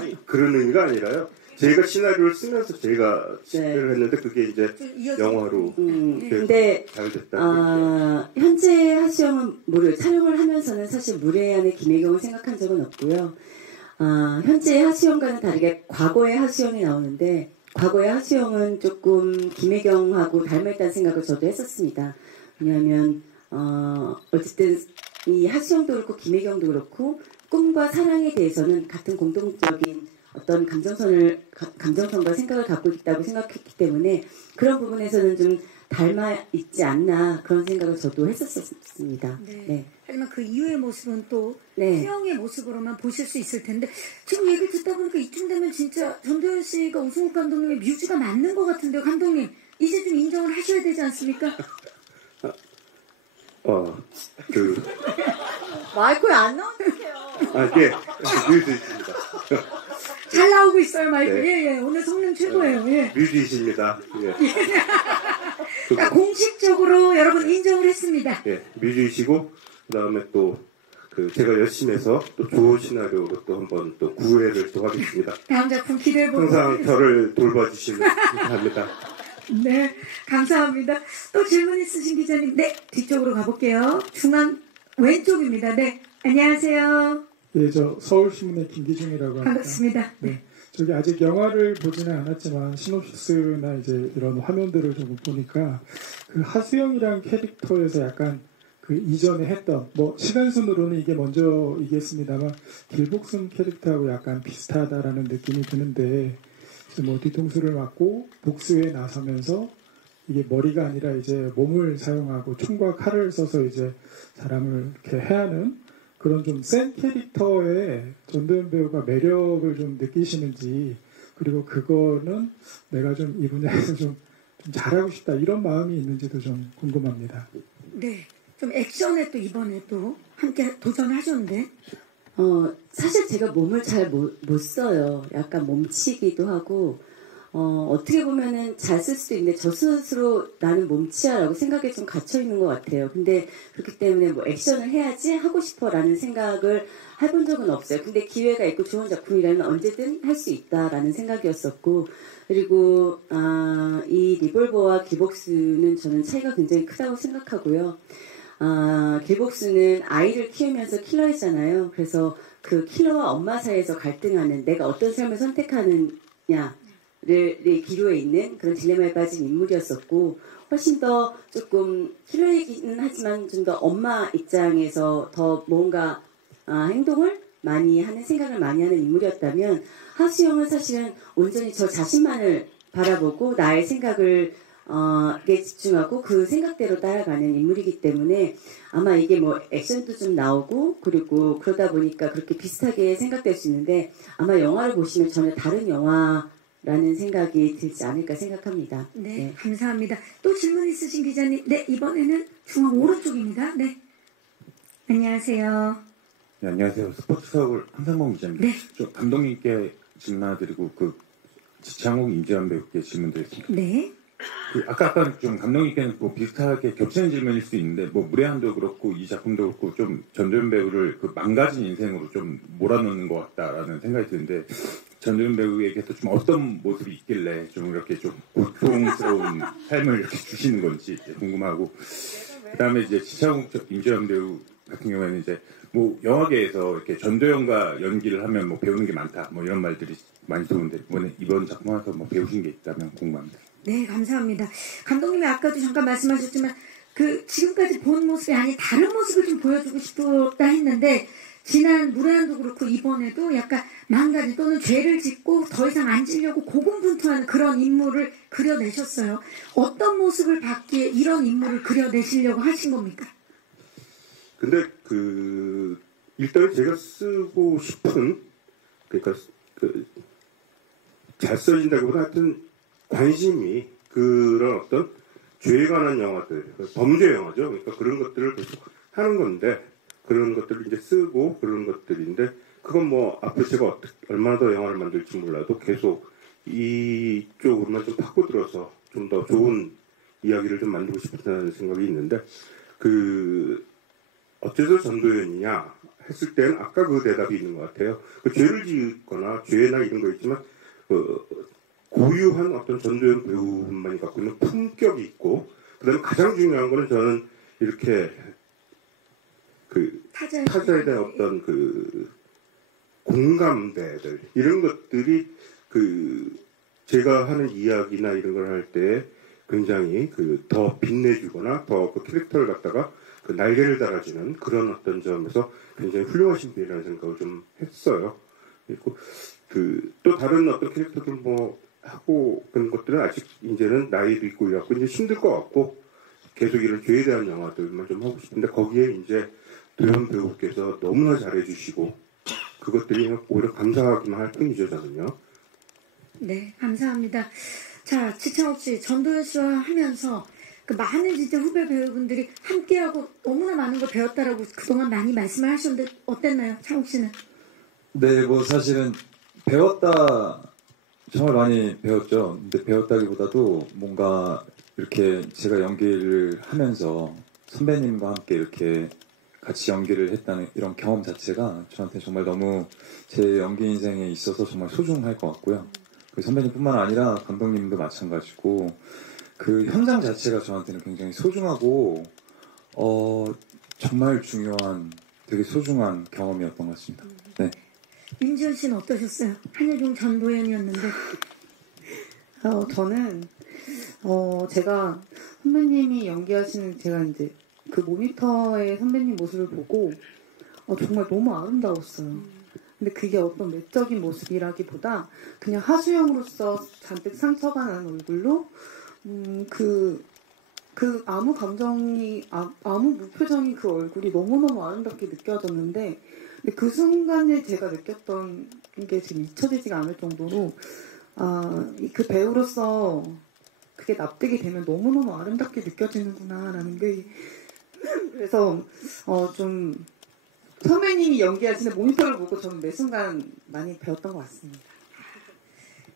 아니, 그런 의미가 아니라요. 제가 시나리오를 쓰면서 제가 실패를 했는데 그게 이제 영화로 근데 잘 됐다. 현재 하수영은 촬영을 하면서는 사실 무례한의 김혜경을 생각한 적은 없고요. 현재 하수영과는 다르게 과거의 하수영이 나오는데, 과거의 하수영은 조금 김혜경하고 닮아있다는 생각을 저도 했었습니다. 왜냐하면 어쨌든 이 하수영도 그렇고 김혜경도 그렇고 꿈과 사랑에 대해서는 같은 공동적인 어떤 감정선과 생각을 갖고 있다고 생각했기 때문에 그런 부분에서는 좀 닮아 있지 않나, 그런 생각을 저도 했었습니다. 네. 네. 하지만 그 이후의 모습은 또 네. 수영의 모습으로만 보실 수 있을 텐데, 지금 얘기 듣다 보니까 이쯤 되면 진짜 전도연 씨가 오승욱 감독님의 뮤즈가 맞는 것 같은데요. 감독님, 이제 좀 인정을 하셔야 되지 않습니까? 마이크에 안 나오는데요. 예, 뮤즈 있습니다. 잘 나오고 있어요, 마이크. 네. 예, 예. 오늘 성능 최고예요. 예. 뮤즈이십니다. 예. 그러니까 공식적으로 여러분 인정을 했습니다. 예, 뮤즈이시고, 그 다음에 또, 제가 열심히 해서 또 좋은 시나리오로 또 한번 또 구애를 또 하겠습니다. 다음 작품 기대해보도록 항상 하겠습니다. 저를 돌봐주시면 감사합니다. 네, 감사합니다. 또 질문 있으신 기자님, 네, 뒤쪽으로 가볼게요. 중앙 왼쪽입니다. 네, 안녕하세요. 예, 저 서울신문의 김기중이라고 합니다. 반갑습니다. 네, 저기 아직 영화를 보지는 않았지만 시놉시스나 이제 이런 화면들을 좀 보니까 그 하수영이란 캐릭터에서 약간 그 이전에 했던, 뭐 시간순으로는 이게 먼저이겠습니다만 길복순 캐릭터하고 약간 비슷하다라는 느낌이 드는데, 뭐 뒤통수를 맞고 복수에 나서면서 이게 머리가 아니라 이제 몸을 사용하고 총과 칼을 써서 이제 사람을 이렇게 해하는 그런 좀 센 캐릭터에 전도연 배우가 매력을 좀 느끼시는지, 그리고 그거는 내가 좀 이 분야에서 좀 잘하고 싶다 이런 마음이 있는지도 좀 궁금합니다. 네, 좀 액션에 또 이번에 또 함께 도전하셨는데, 사실 제가 몸을 잘 못 써요. 약간 몸치기도 하고, 어떻게 보면은 잘 쓸 수도 있는데 저 스스로 나는 몸치야라고 생각에 좀 갇혀 있는 것 같아요. 근데 그렇기 때문에 뭐 액션을 해야지 하고 싶어라는 생각을 해본 적은 없어요. 근데 기회가 있고 좋은 작품이라면 언제든 할 수 있다라는 생각이었었고, 그리고 이 리볼버와 기복스는 저는 차이가 굉장히 크다고 생각하고요. 길복수는 아이를 키우면서 킬러이잖아요. 그래서 그 킬러와 엄마 사이에서 갈등하는, 내가 어떤 삶을 선택하느냐를 기로에 있는 그런 딜레마에 빠진 인물이었었고, 훨씬 더 조금 킬러이기는 하지만 좀 더 엄마 입장에서 더 뭔가 행동을 많이 하는, 생각을 많이 하는 인물이었다면, 하수영은 사실은 온전히 저 자신만을 바라보고 나의 생각을 에 집중하고 그 생각대로 따라가는 인물이기 때문에 아마 이게 뭐 액션도 좀 나오고, 그리고 그러다 보니까 그렇게 비슷하게 생각될 수 있는데, 아마 영화를 보시면 전혀 다른 영화라는 생각이 들지 않을까 생각합니다. 네, 감사합니다. 또 질문 있으신 기자님, 네, 이번에는 중앙 오른쪽입니다. 네, 안녕하세요. 네, 안녕하세요. 스포츠서울 한상봉 기자입니다. 네. 좀 감독님께 질문 하나 드리고 지창욱 임재환 배우께 질문 드리겠습니다. 네. 아까 좀 감독님께는 뭐 비슷하게 겹치는 질문일 수 있는데, 뭐 무례한도 그렇고 이 작품도 그렇고 좀 전도연 배우를 그 망가진 인생으로 좀 몰아넣는 것 같다라는 생각이 드는데, 전도연 배우에게서 좀 어떤 모습이 있길래 좀 이렇게 좀 고통스러운 삶을 이렇게 주시는 건지 궁금하고, 그다음에 이제 지창욱 임재환 배우 같은 경우에는 이제 뭐 영화계에서 이렇게 전도연과 연기를 하면 뭐 배우는 게 많다 뭐 이런 말들이 많이 들어오는데 이번 작품 와서 뭐 배우신 게 있다면 궁금합니다. 네, 감사합니다. 감독님이 아까도 잠깐 말씀하셨지만 그 지금까지 본 모습이 아닌 다른 모습을 좀 보여주고 싶었다 했는데 지난 무례한도 그렇고 이번에도 약간 망가진 또는 죄를 짓고 더 이상 안 지려고 고군분투하는 그런 인물을 그려내셨어요. 어떤 모습을 받기에 이런 인물을 그려내시려고 하신 겁니까? 근데 일단 제가 쓰고 싶은 그러니까 잘 써진다기보다 하여튼 관심이 그런 어떤 죄에 관한 영화들, 범죄 영화죠. 그러니까 그런 것들을 계속 하는 건데 그런 것들을 이제 쓰고 그런 것들인데 그건 뭐 앞으로 제가 얼마나 더 영화를 만들지 몰라도 계속 이쪽으로만 좀 파고들어서 좀 더 좋은 이야기를 좀 만들고 싶다는 생각이 있는데 어째서 전도연이냐 했을 때는 아까 그 대답이 있는 것 같아요. 죄를 짓거나 죄나 이런 거 있지만 고유한 어떤 전도연 배우만이 갖고 있는 품격이 있고 그다음에 가장 중요한 거는 저는 이렇게 타자에 대한 어떤 공감대들 이런 것들이 제가 하는 이야기나 이런 걸 할 때 굉장히 더 빛내주거나 더 그 캐릭터를 갖다가 날개를 달아주는 그런 어떤 점에서 굉장히 훌륭하신 분이라는 생각을 좀 했어요. 그리고 또 다른 어떤 캐릭터들 뭐 하고 그런 것들은 아직 이제는 나이도 있고 이래갖고 이제 힘들 것 같고 계속 이런 죄에 대한 영화들만 좀 하고 싶은데 거기에 이제 도연 배우께서 너무나 잘해주시고 그것들이 오히려 감사하기만 할 뿐이죠 저는요. 네, 감사합니다. 자, 지창욱 씨, 전도연 씨와 하면서 그 많은 진짜 후배 배우분들이 함께하고 너무나 많은 걸 배웠다라고 그동안 많이 말씀을 하셨는데 어땠나요, 창욱 씨는? 네, 뭐 사실은 배웠다 정말 많이 배웠죠. 근데 배웠다기보다도 뭔가 이렇게 제가 연기를 하면서 선배님과 함께 이렇게 같이 연기를 했다는 이런 경험 자체가 저한테 정말 너무 제 연기 인생에 있어서 정말 소중할 것 같고요. 그 선배님뿐만 아니라 감독님도 마찬가지고 그 현장 자체가 저한테는 굉장히 소중하고 정말 중요한 되게 소중한 경험이었던 것 같습니다. 네. 임지연 씨는 어떠셨어요? 한예종 전도연이었는데. 저는 제가 선배님이 연기하시는 제가 이제 그 모니터의 선배님 모습을 보고 정말 너무 아름다웠어요. 근데 그게 어떤 외적인 모습이라기보다 그냥 하수영으로서 잔뜩 상처가 난 얼굴로 아무 감정이 아무 무표정인 그 얼굴이 너무너무 아름답게 느껴졌는데 근데 그 순간에 제가 느꼈던 게 지금 잊혀지지가 않을 정도로 그 배우로서 그게 납득이 되면 너무너무 아름답게 느껴지는구나라는 게 그래서 좀 선배님이 연기하시는 모니터를 보고 저는 매 순간 많이 배웠던 것 같습니다.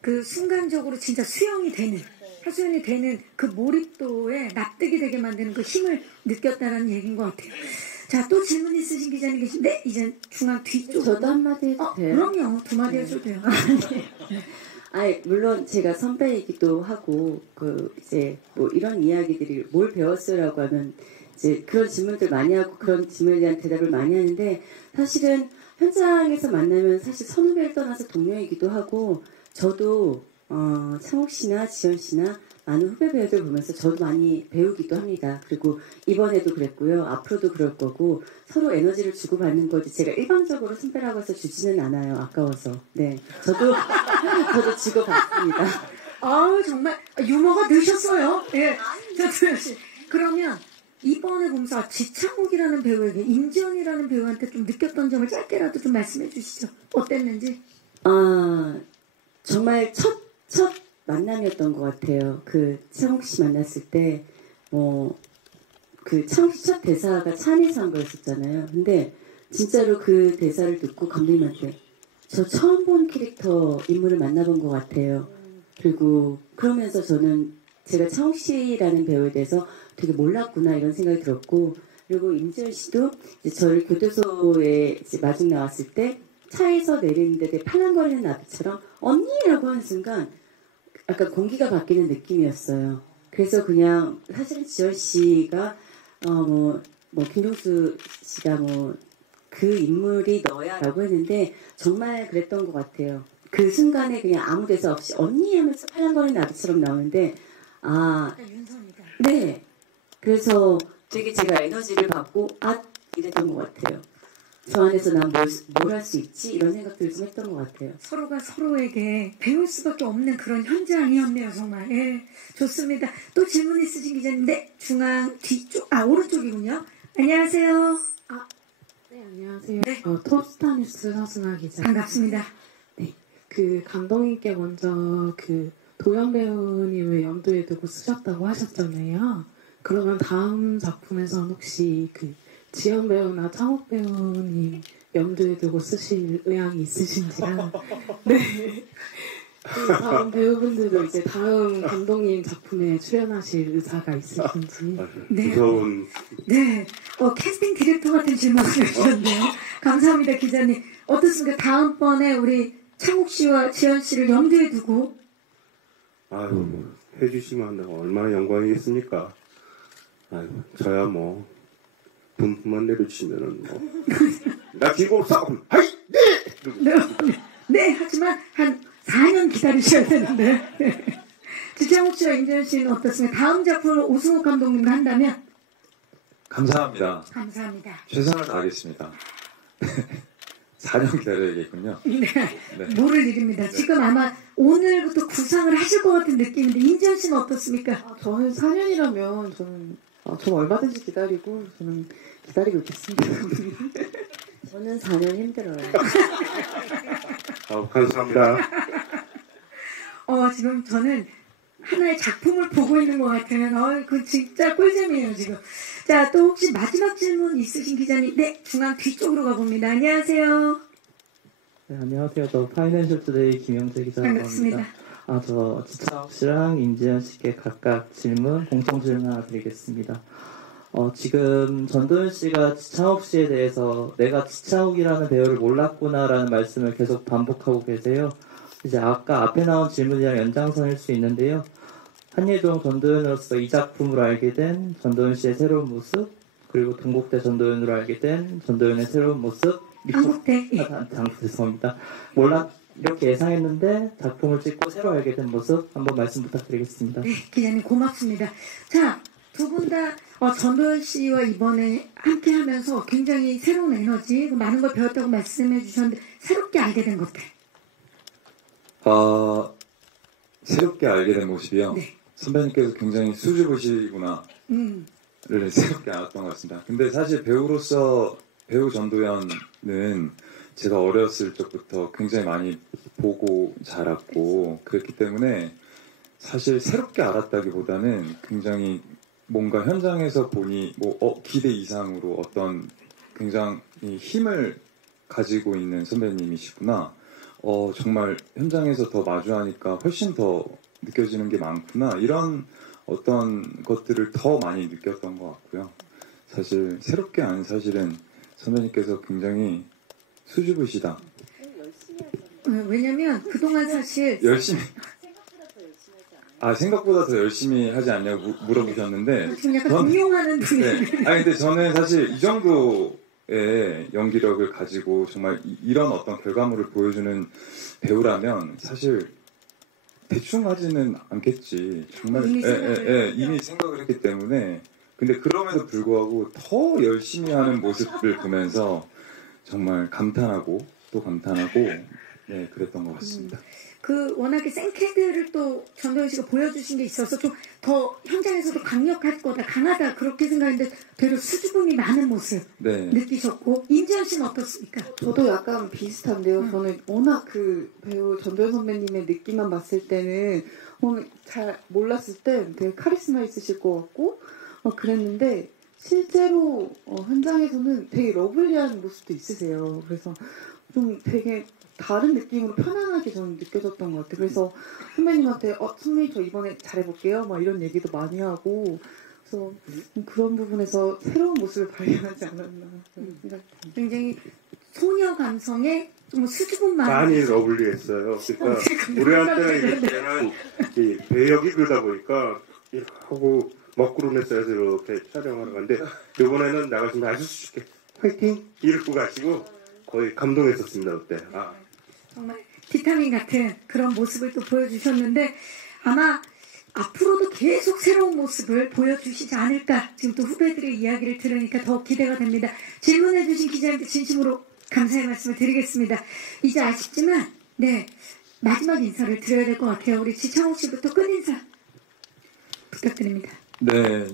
그 순간적으로 진짜 수영이 되는 하수연이 되는 그 몰입도에 납득이 되게 만드는 그 힘을 느꼈다는 얘기인 것 같아요. 자, 또 질문 있으신 기자님 계신데 이제 중앙 뒤쪽 저도 한마디 해도 돼요? 그럼요. 두 마디 해줘도 돼요. 물론 제가 선배이기도 하고 이제 뭐 이런 이야기들이 뭘 배웠어라고 하면 이제 그런 질문들 많이 하고 그런 질문에 대한 대답을 많이 하는데 사실은 현장에서 만나면 사실 선후배를 떠나서 동료이기도 하고 저도 창욱 씨나 지연 씨나 많은 후배 배우들 보면서 저도 많이 배우기도 합니다. 그리고 이번에도 그랬고요. 앞으로도 그럴 거고 서로 에너지를 주고받는 거지 제가 일방적으로 선배라고 해서 주지는 않아요. 아까워서. 네, 저도 주고받습니다. 정말 유머가 늘셨어요. 예, 조연 씨. 그러면 이번에 보면서 지창욱이라는 배우에게 임지연이라는 배우한테 좀 느꼈던 점을 짧게라도 좀 말씀해 주시죠. 어땠는지. 정말 첫 만남이었던 것 같아요. 창욱 씨 만났을 때, 창욱 씨 첫 대사가 차 안에서 한 거였었잖아요. 근데 진짜로 그 대사를 듣고 감독님한테 저 처음 본 캐릭터 인물을 만나본 것 같아요. 그리고 그러면서 저는 제가 창욱 씨라는 배우에 대해서 되게 몰랐구나 이런 생각이 들었고 그리고 임지연 씨도 이제 저를 교도소에 이제 마중 나왔을 때 차에서 내리는데 되게 팔랑거리는 나비처럼 언니라고 하는 순간 약간 공기가 바뀌는 느낌이었어요. 그래서 그냥 사실은 지연 씨가 뭐 김종수 씨가 뭐 그 인물이 너야라고 했는데 정말 그랬던 것 같아요. 그 순간에 그냥 아무 데서 없이 언니 하면서 팔랑거리는 아기처럼 나오는데 윤성이가. 네. 그래서 되게 제가 에너지를 받고 이랬던 것 같아요. 저 안에서 난 뭘 할 수 있지? 이런 생각들을 좀 했던 것 같아요. 서로가 서로에게 배울 수밖에 없는 그런 현장이었네요, 정말. 예, 좋습니다. 또 질문 있으신 기자님, 네, 중앙 뒤쪽, 오른쪽이군요. 안녕하세요. 네, 안녕하세요. 네. 톱스타뉴스 서승아 기자. 반갑습니다. 그 감독님께 먼저 그 도연 배우님을 염두에 두고 쓰셨다고 하셨잖아요. 그러면 다음 작품에서는 혹시 그 지연 배우나 창욱 배우님 염두에 두고 쓰실 의향이 있으신지랑 네. 그 다음 배우분들도 이제 다음 감독님 작품에 출연하실 의사가 있으신지. 네. 무서운 네, 캐스팅 디렉터 같은 질문을 주셨네요. 감사합니다, 기자님. 어떻습니까? 다음번에 우리 창욱 씨와 지연 씨를 염두에 두고. 아유 해주시면 얼마나 영광이겠습니까? 아유 저야 뭐 분만 내려주시면은 뭐나 지고 싸움 하이 네, 하지만 한 4년 기다리셔야 되는데. 지창욱 씨와 임지연 씨는 어떻습니까? 다음 작품을 오승욱 감독님과 한다면? 감사합니다. 감사합니다. 최선을 다하겠습니다. 4년 기다려야겠군요. 네, 모를 일입니다. 지금 아마 오늘부터 구상을 하실 것 같은 느낌인데, 임지연 씨는 어떻습니까? 저는 4년이라면 저는 얼마든지 기다리고 저는 기다리고 있겠습니다. 저는 4년 힘들어요. 감사합니다. 지금 저는 하나의 작품을 보고 있는 것 같아요. 그 진짜 꿀잼이에요, 지금. 자, 또 혹시 마지막 질문 있으신 기자님? 네, 중앙 뒤쪽으로 가봅니다. 안녕하세요. 네, 안녕하세요. 저 파이낸셜 투데이 김영재 기자라고 반갑습니다. 합니다. 저 지창욱 씨랑 임지연 씨께 각각 공통 질문 하나 드리겠습니다. 지금 전도연 씨가 지창욱 씨에 대해서 내가 지창욱이라는 배우를 몰랐구나라는 말씀을 계속 반복하고 계세요. 이제 아까 앞에 나온 질문이랑 연장선일 수 있는데요. 한예종 전도연으로서 이 작품으로 알게 된 전도연 씨의 새로운 모습, 그리고 동국대 전도연으로 알게 된 전도연의 새로운 모습. 한국대. 죄송합니다. 이렇게 예상했는데 작품을 찍고 새로 알게 된 모습 한번 말씀 부탁드리겠습니다. 네, 기자님 고맙습니다. 자, 두 분 다 전도연 씨와 이번에 함께 하면서 굉장히 새로운 에너지, 많은 걸 배웠다고 말씀해 주셨는데 새롭게 알게 된 것들. 새롭게 알게 된 모습이요. 네. 선배님께서 굉장히 수줍으시구나를 새롭게 알았던 것 같습니다. 근데 사실 배우 전도연은 제가 어렸을 적부터 굉장히 많이 보고 자랐고 그랬기 때문에 사실 새롭게 알았다기보다는 굉장히 뭔가 현장에서 보니 기대 이상으로 어떤 굉장히 힘을 가지고 있는 선배님이시구나. 정말 현장에서 더 마주하니까 훨씬 더 느껴지는 게 많구나. 이런 어떤 것들을 더 많이 느꼈던 것 같고요. 사실 새롭게 아는 사실은 선배님께서 굉장히 수줍으시다. 왜냐면 그동안 사실 열심히 생각보다 더 열심히 하지 않냐고 물어보셨는데 지금 약간 동용하는 분이. 네. 근데 저는 사실 이 정도의 연기력을 가지고 정말 이런 어떤 결과물을 보여주는 배우라면 사실 대충 하지는 않겠지. 정말 이미 생각을 했기 때문에. 근데 그럼에도 불구하고 더 열심히 하는 모습을 보면서 정말 감탄하고 또 감탄하고 그랬던 것 같습니다. 워낙에 생캐드를 또 전도연 씨가 보여주신 게 있어서 좀 더 현장에서도 강력할 거다, 강하다 그렇게 생각했는데 되려 수줍음이 많은 모습 느끼셨고. 임지연 씨는 어떻습니까? 저도 약간 비슷한데요. 저는 워낙 그 배우 전도연 선배님의 느낌만 봤을 때는 잘 몰랐을 때 되게 카리스마 있으실 것 같고 그랬는데 실제로 현장에서는 되게 러블리한 모습도 있으세요. 그래서 좀 되게 다른 느낌으로 편안하게 저는 느껴졌던 것 같아요. 그래서 선배님한테 선배님 저 이번에 잘해볼게요 막 이런 얘기도 많이 하고, 그래서 그런 부분에서 새로운 모습을 발견하지 않았나 생각합니다. 굉장히 소녀 감성의 좀 수줍음 많이 러블리했어요. 그러니까 우리한테는 이 배역이 그러다 보니까 이렇게 하고 먹구름에 쌓여서 이렇게 촬영하러 갔는데 이번에는 나가시면 아주 쉽게 화이팅 이러고 가시고 거의 감동했었습니다 그때. 정말 비타민 같은 그런 모습을 또 보여주셨는데 아마 앞으로도 계속 새로운 모습을 보여주시지 않을까. 지금 또 후배들의 이야기를 들으니까 더 기대가 됩니다. 질문해주신 기자님께 진심으로 감사의 말씀을 드리겠습니다. 이제 아쉽지만 네 마지막 인사를 드려야 될 것 같아요. 우리 지창욱 씨부터 끝인사 부탁드립니다. 네,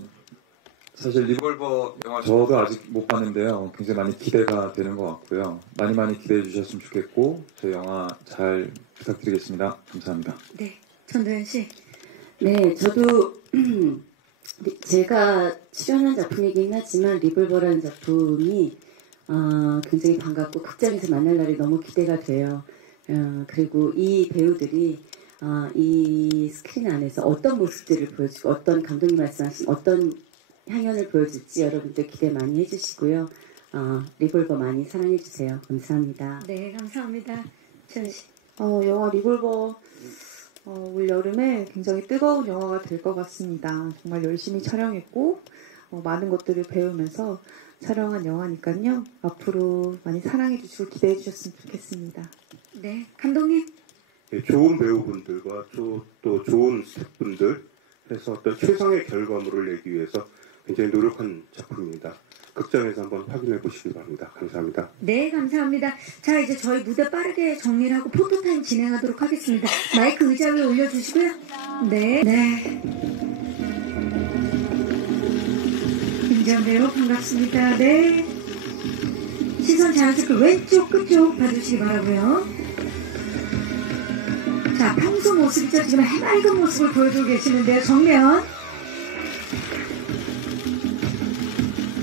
사실 리볼버 영화 저도 아직 못 봤는데요. 굉장히 많이 기대가 되는 것 같고요. 많이 기대해 주셨으면 좋겠고 저희 영화 잘 부탁드리겠습니다. 감사합니다. 네, 전도연 씨. 네, 저도 제가 출연한 작품이긴 하지만 리볼버라는 작품이 굉장히 반갑고 극장에서 만날 날이 너무 기대가 돼요. 그리고 이 배우들이 이 스크린 안에서 어떤 모습들을 보여주고 어떤 감독님 말씀하신 어떤 향연을 보여줄지 여러분들 기대 많이 해주시고요. 리볼버 많이 사랑해주세요. 감사합니다. 네, 감사합니다. 지연 씨. 영화 리볼버 올 여름에 굉장히 뜨거운 영화가 될 것 같습니다. 정말 열심히 촬영했고 많은 것들을 배우면서 촬영한 영화니까요. 앞으로 많이 사랑해 주시고 기대해 주셨으면 좋겠습니다. 네, 감독님. 네, 좋은 배우분들과 또 좋은 스태프분들 해서 어떤 최상의 결과물을 내기 위해서 굉장히 노력한 작품입니다. 극장에서 한번 확인해 보시기 바랍니다. 감사합니다. 네, 감사합니다. 자, 이제 저희 무대 빠르게 정리를 하고 포토타임 진행하도록 하겠습니다. 마이크 의자 위에 올려주시고요. 네. 임지연 배우 반갑습니다. 네. 시선 자연스럽게 왼쪽 끝쪽 봐주시기 바라고요. 자, 평소 모습이죠. 지금 해맑은 모습을 보여주고 계시는데요. 정면.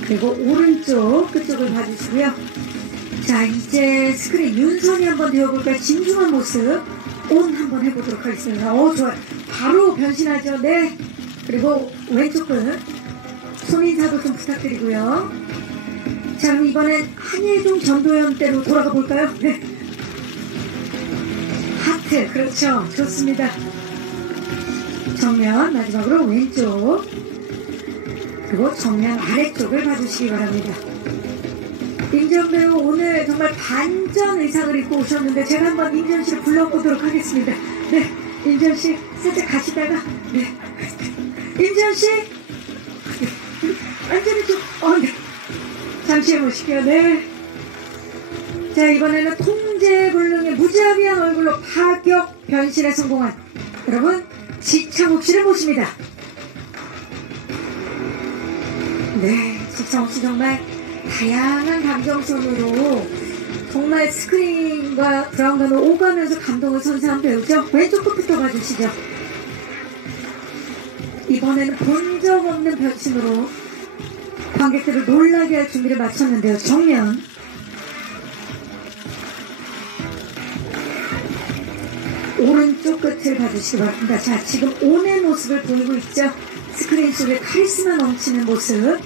그리고 오른쪽 끝쪽을 봐주시고요. 자, 이제 스크린 윤선이 한번 되어볼까요? 진중한 모습 온 한번 해보도록 하겠습니다. 좋아요. 바로 변신하죠. 네. 그리고 왼쪽 끝 손인사도 좀 부탁드리고요. 자, 그럼 이번엔 한예종 전도연 때로 돌아가 볼까요? 네. 하트, 그렇죠. 좋습니다. 정면 마지막으로 왼쪽 그리고 정면 아래쪽을 봐주시기 바랍니다. 임지연 배우 오늘 정말 반전 의상을 입고 오셨는데 제가 한번 임지연 씨를 불러보도록 하겠습니다. 네, 임지연 씨 살짝 가시다가 네, 임지연 씨 완전히 좀 네. 잠시 해보실게요. 네. 자, 이번에는 통제불능의 무자비한 얼굴로 파격 변신에 성공한 여러분 지창욱 씨를 모십니다. 네, 지창욱 씨 정말 다양한 감정선으로 정말 스크린과 브라운관을 오가면서 감동을 선사한 배우죠. 왼쪽 끝부터 봐주시죠. 이번에는 본 적 없는 변신으로 관객들을 놀라게 할 준비를 마쳤는데요. 정면 오른쪽 끝을 봐주시기 바랍니다. 자, 지금 온의 모습을 보이고 있죠. 스크린 속에 카리스마 넘치는 모습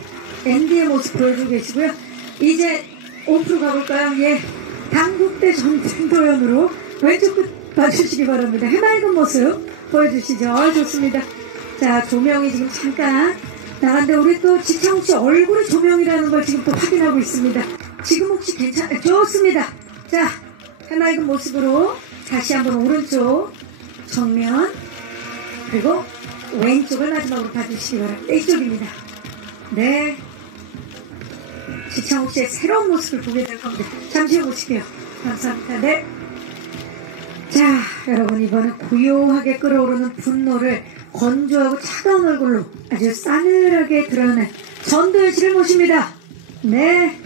앤디의 모습 보여주고 계시고요. 이제 오프로 가볼까요? 예, 당국대 전도연으로 왼쪽 끝 봐주시기 바랍니다. 해맑은 모습 보여주시죠. 좋습니다. 자, 조명이 지금 잠깐 나갔는데 우리 또 지창욱 씨 얼굴의 조명이라는 걸 지금 또 확인하고 있습니다. 지금 혹시 좋습니다. 자, 해맑은 모습으로 다시 한번 오른쪽 정면 그리고 왼쪽을 마지막으로 봐주시기 바랍니다. 이쪽입니다. 네, 지창욱 씨의 새로운 모습을 보게 될 겁니다. 잠시 후에 보실게요. 감사합니다. 네. 자, 여러분 이번엔 고요하게 끓어오르는 분노를 건조하고 차가운 얼굴로 아주 싸늘하게 드러낸 전도연 씨를 모십니다. 네.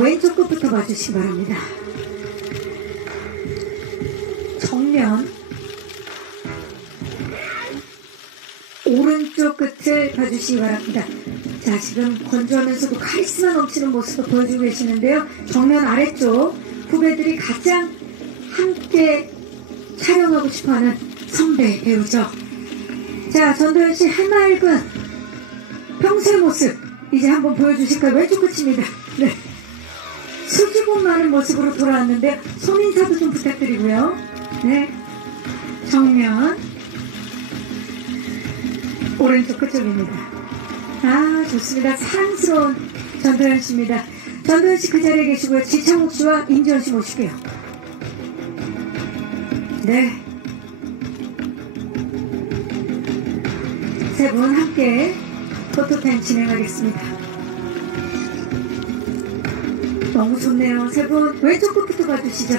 왼쪽 끝부터 봐주시기 바랍니다. 정면 오른쪽 끝을 봐주시기 바랍니다. 자, 지금 건조하면서도 카리스마 넘치는 모습을 보여주고 계시는데요. 정면 아래쪽 후배들이 가장 함께 촬영하고 싶어하는 선배 배우죠. 자, 전도연 씨 해맑은 평소의 모습 이제 한번 보여주실까요? 왼쪽 끝입니다. 네. 수줍음 많은 모습으로 돌아왔는데 손인사도 좀 부탁드리고요. 네, 정면 오른쪽 그쪽입니다. 아, 좋습니다. 사랑스러운 전도연 씨입니다. 전도연 씨 그 자리에 계시고요. 지창욱 씨와 임지원 씨 모실게요. 네. 세 분 함께 포토타임 진행하겠습니다. 너무 좋네요. 세 분 왼쪽 끝부터 봐주시죠.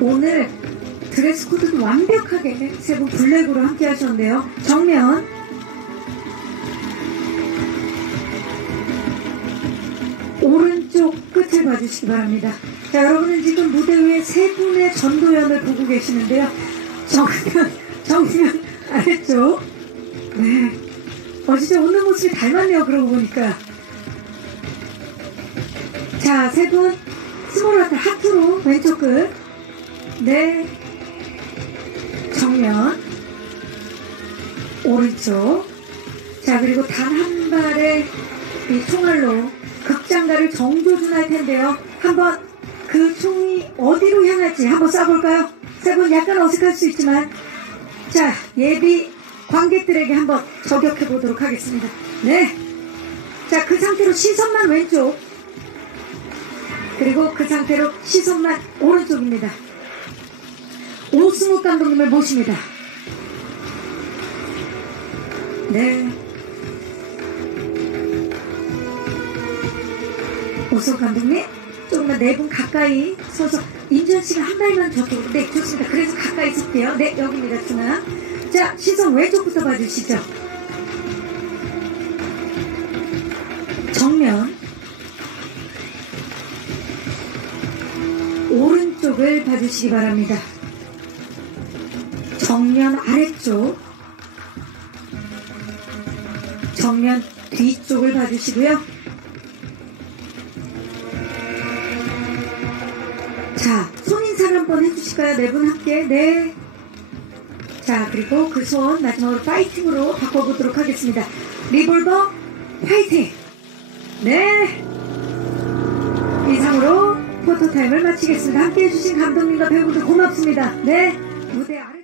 오늘 드레스 코드도 완벽하게 세 분 블랙으로 함께 하셨는데요. 정면 오른쪽 끝을 봐주시기 바랍니다. 자, 여러분은 지금 무대 위에 세 분의 전도연을 보고 계시는데요. 정면 아래쪽. 네. 진짜 웃는 모습이 닮았네요. 그러고 보니까. 자, 세 분 스몰 하트로 왼쪽 끝. 네. 정면 오른쪽. 자, 그리고 단 한 발의 이 총알로 극장가를 정조준할 텐데요. 한번 그 총이 어디로 향할지 한번 쏴볼까요? 세 분 약간 어색할 수 있지만, 자, 예비 관객들에게 한번 저격해 보도록 하겠습니다. 네. 자, 그 상태로 시선만 왼쪽, 그리고 그 상태로 시선만 오른쪽입니다. 오승욱 감독님을 모십니다. 네. 오승욱 감독님, 조금만 네 분 가까이 서서, 임지연 씨가 한 발만 저쪽으로. 네, 좋습니다. 그래서 가까이 쓸게요. 네, 여기입니다. 중앙. 자, 시선 왼쪽부터 봐주시죠. 정면 오른쪽을 봐주시기 바랍니다. 정면 아래쪽, 정면 뒤쪽을 봐주시고요. 자, 손 인사를 한번 해주실까요? 네 분 함께. 네. 자, 그리고 그 손 마지막으로 파이팅으로 바꿔보도록 하겠습니다. 리볼버 파이팅! 네. 이상으로 포토타임을 마치겠습니다. 함께 해주신 감독님과 배우분들 고맙습니다. 네. 무대 아래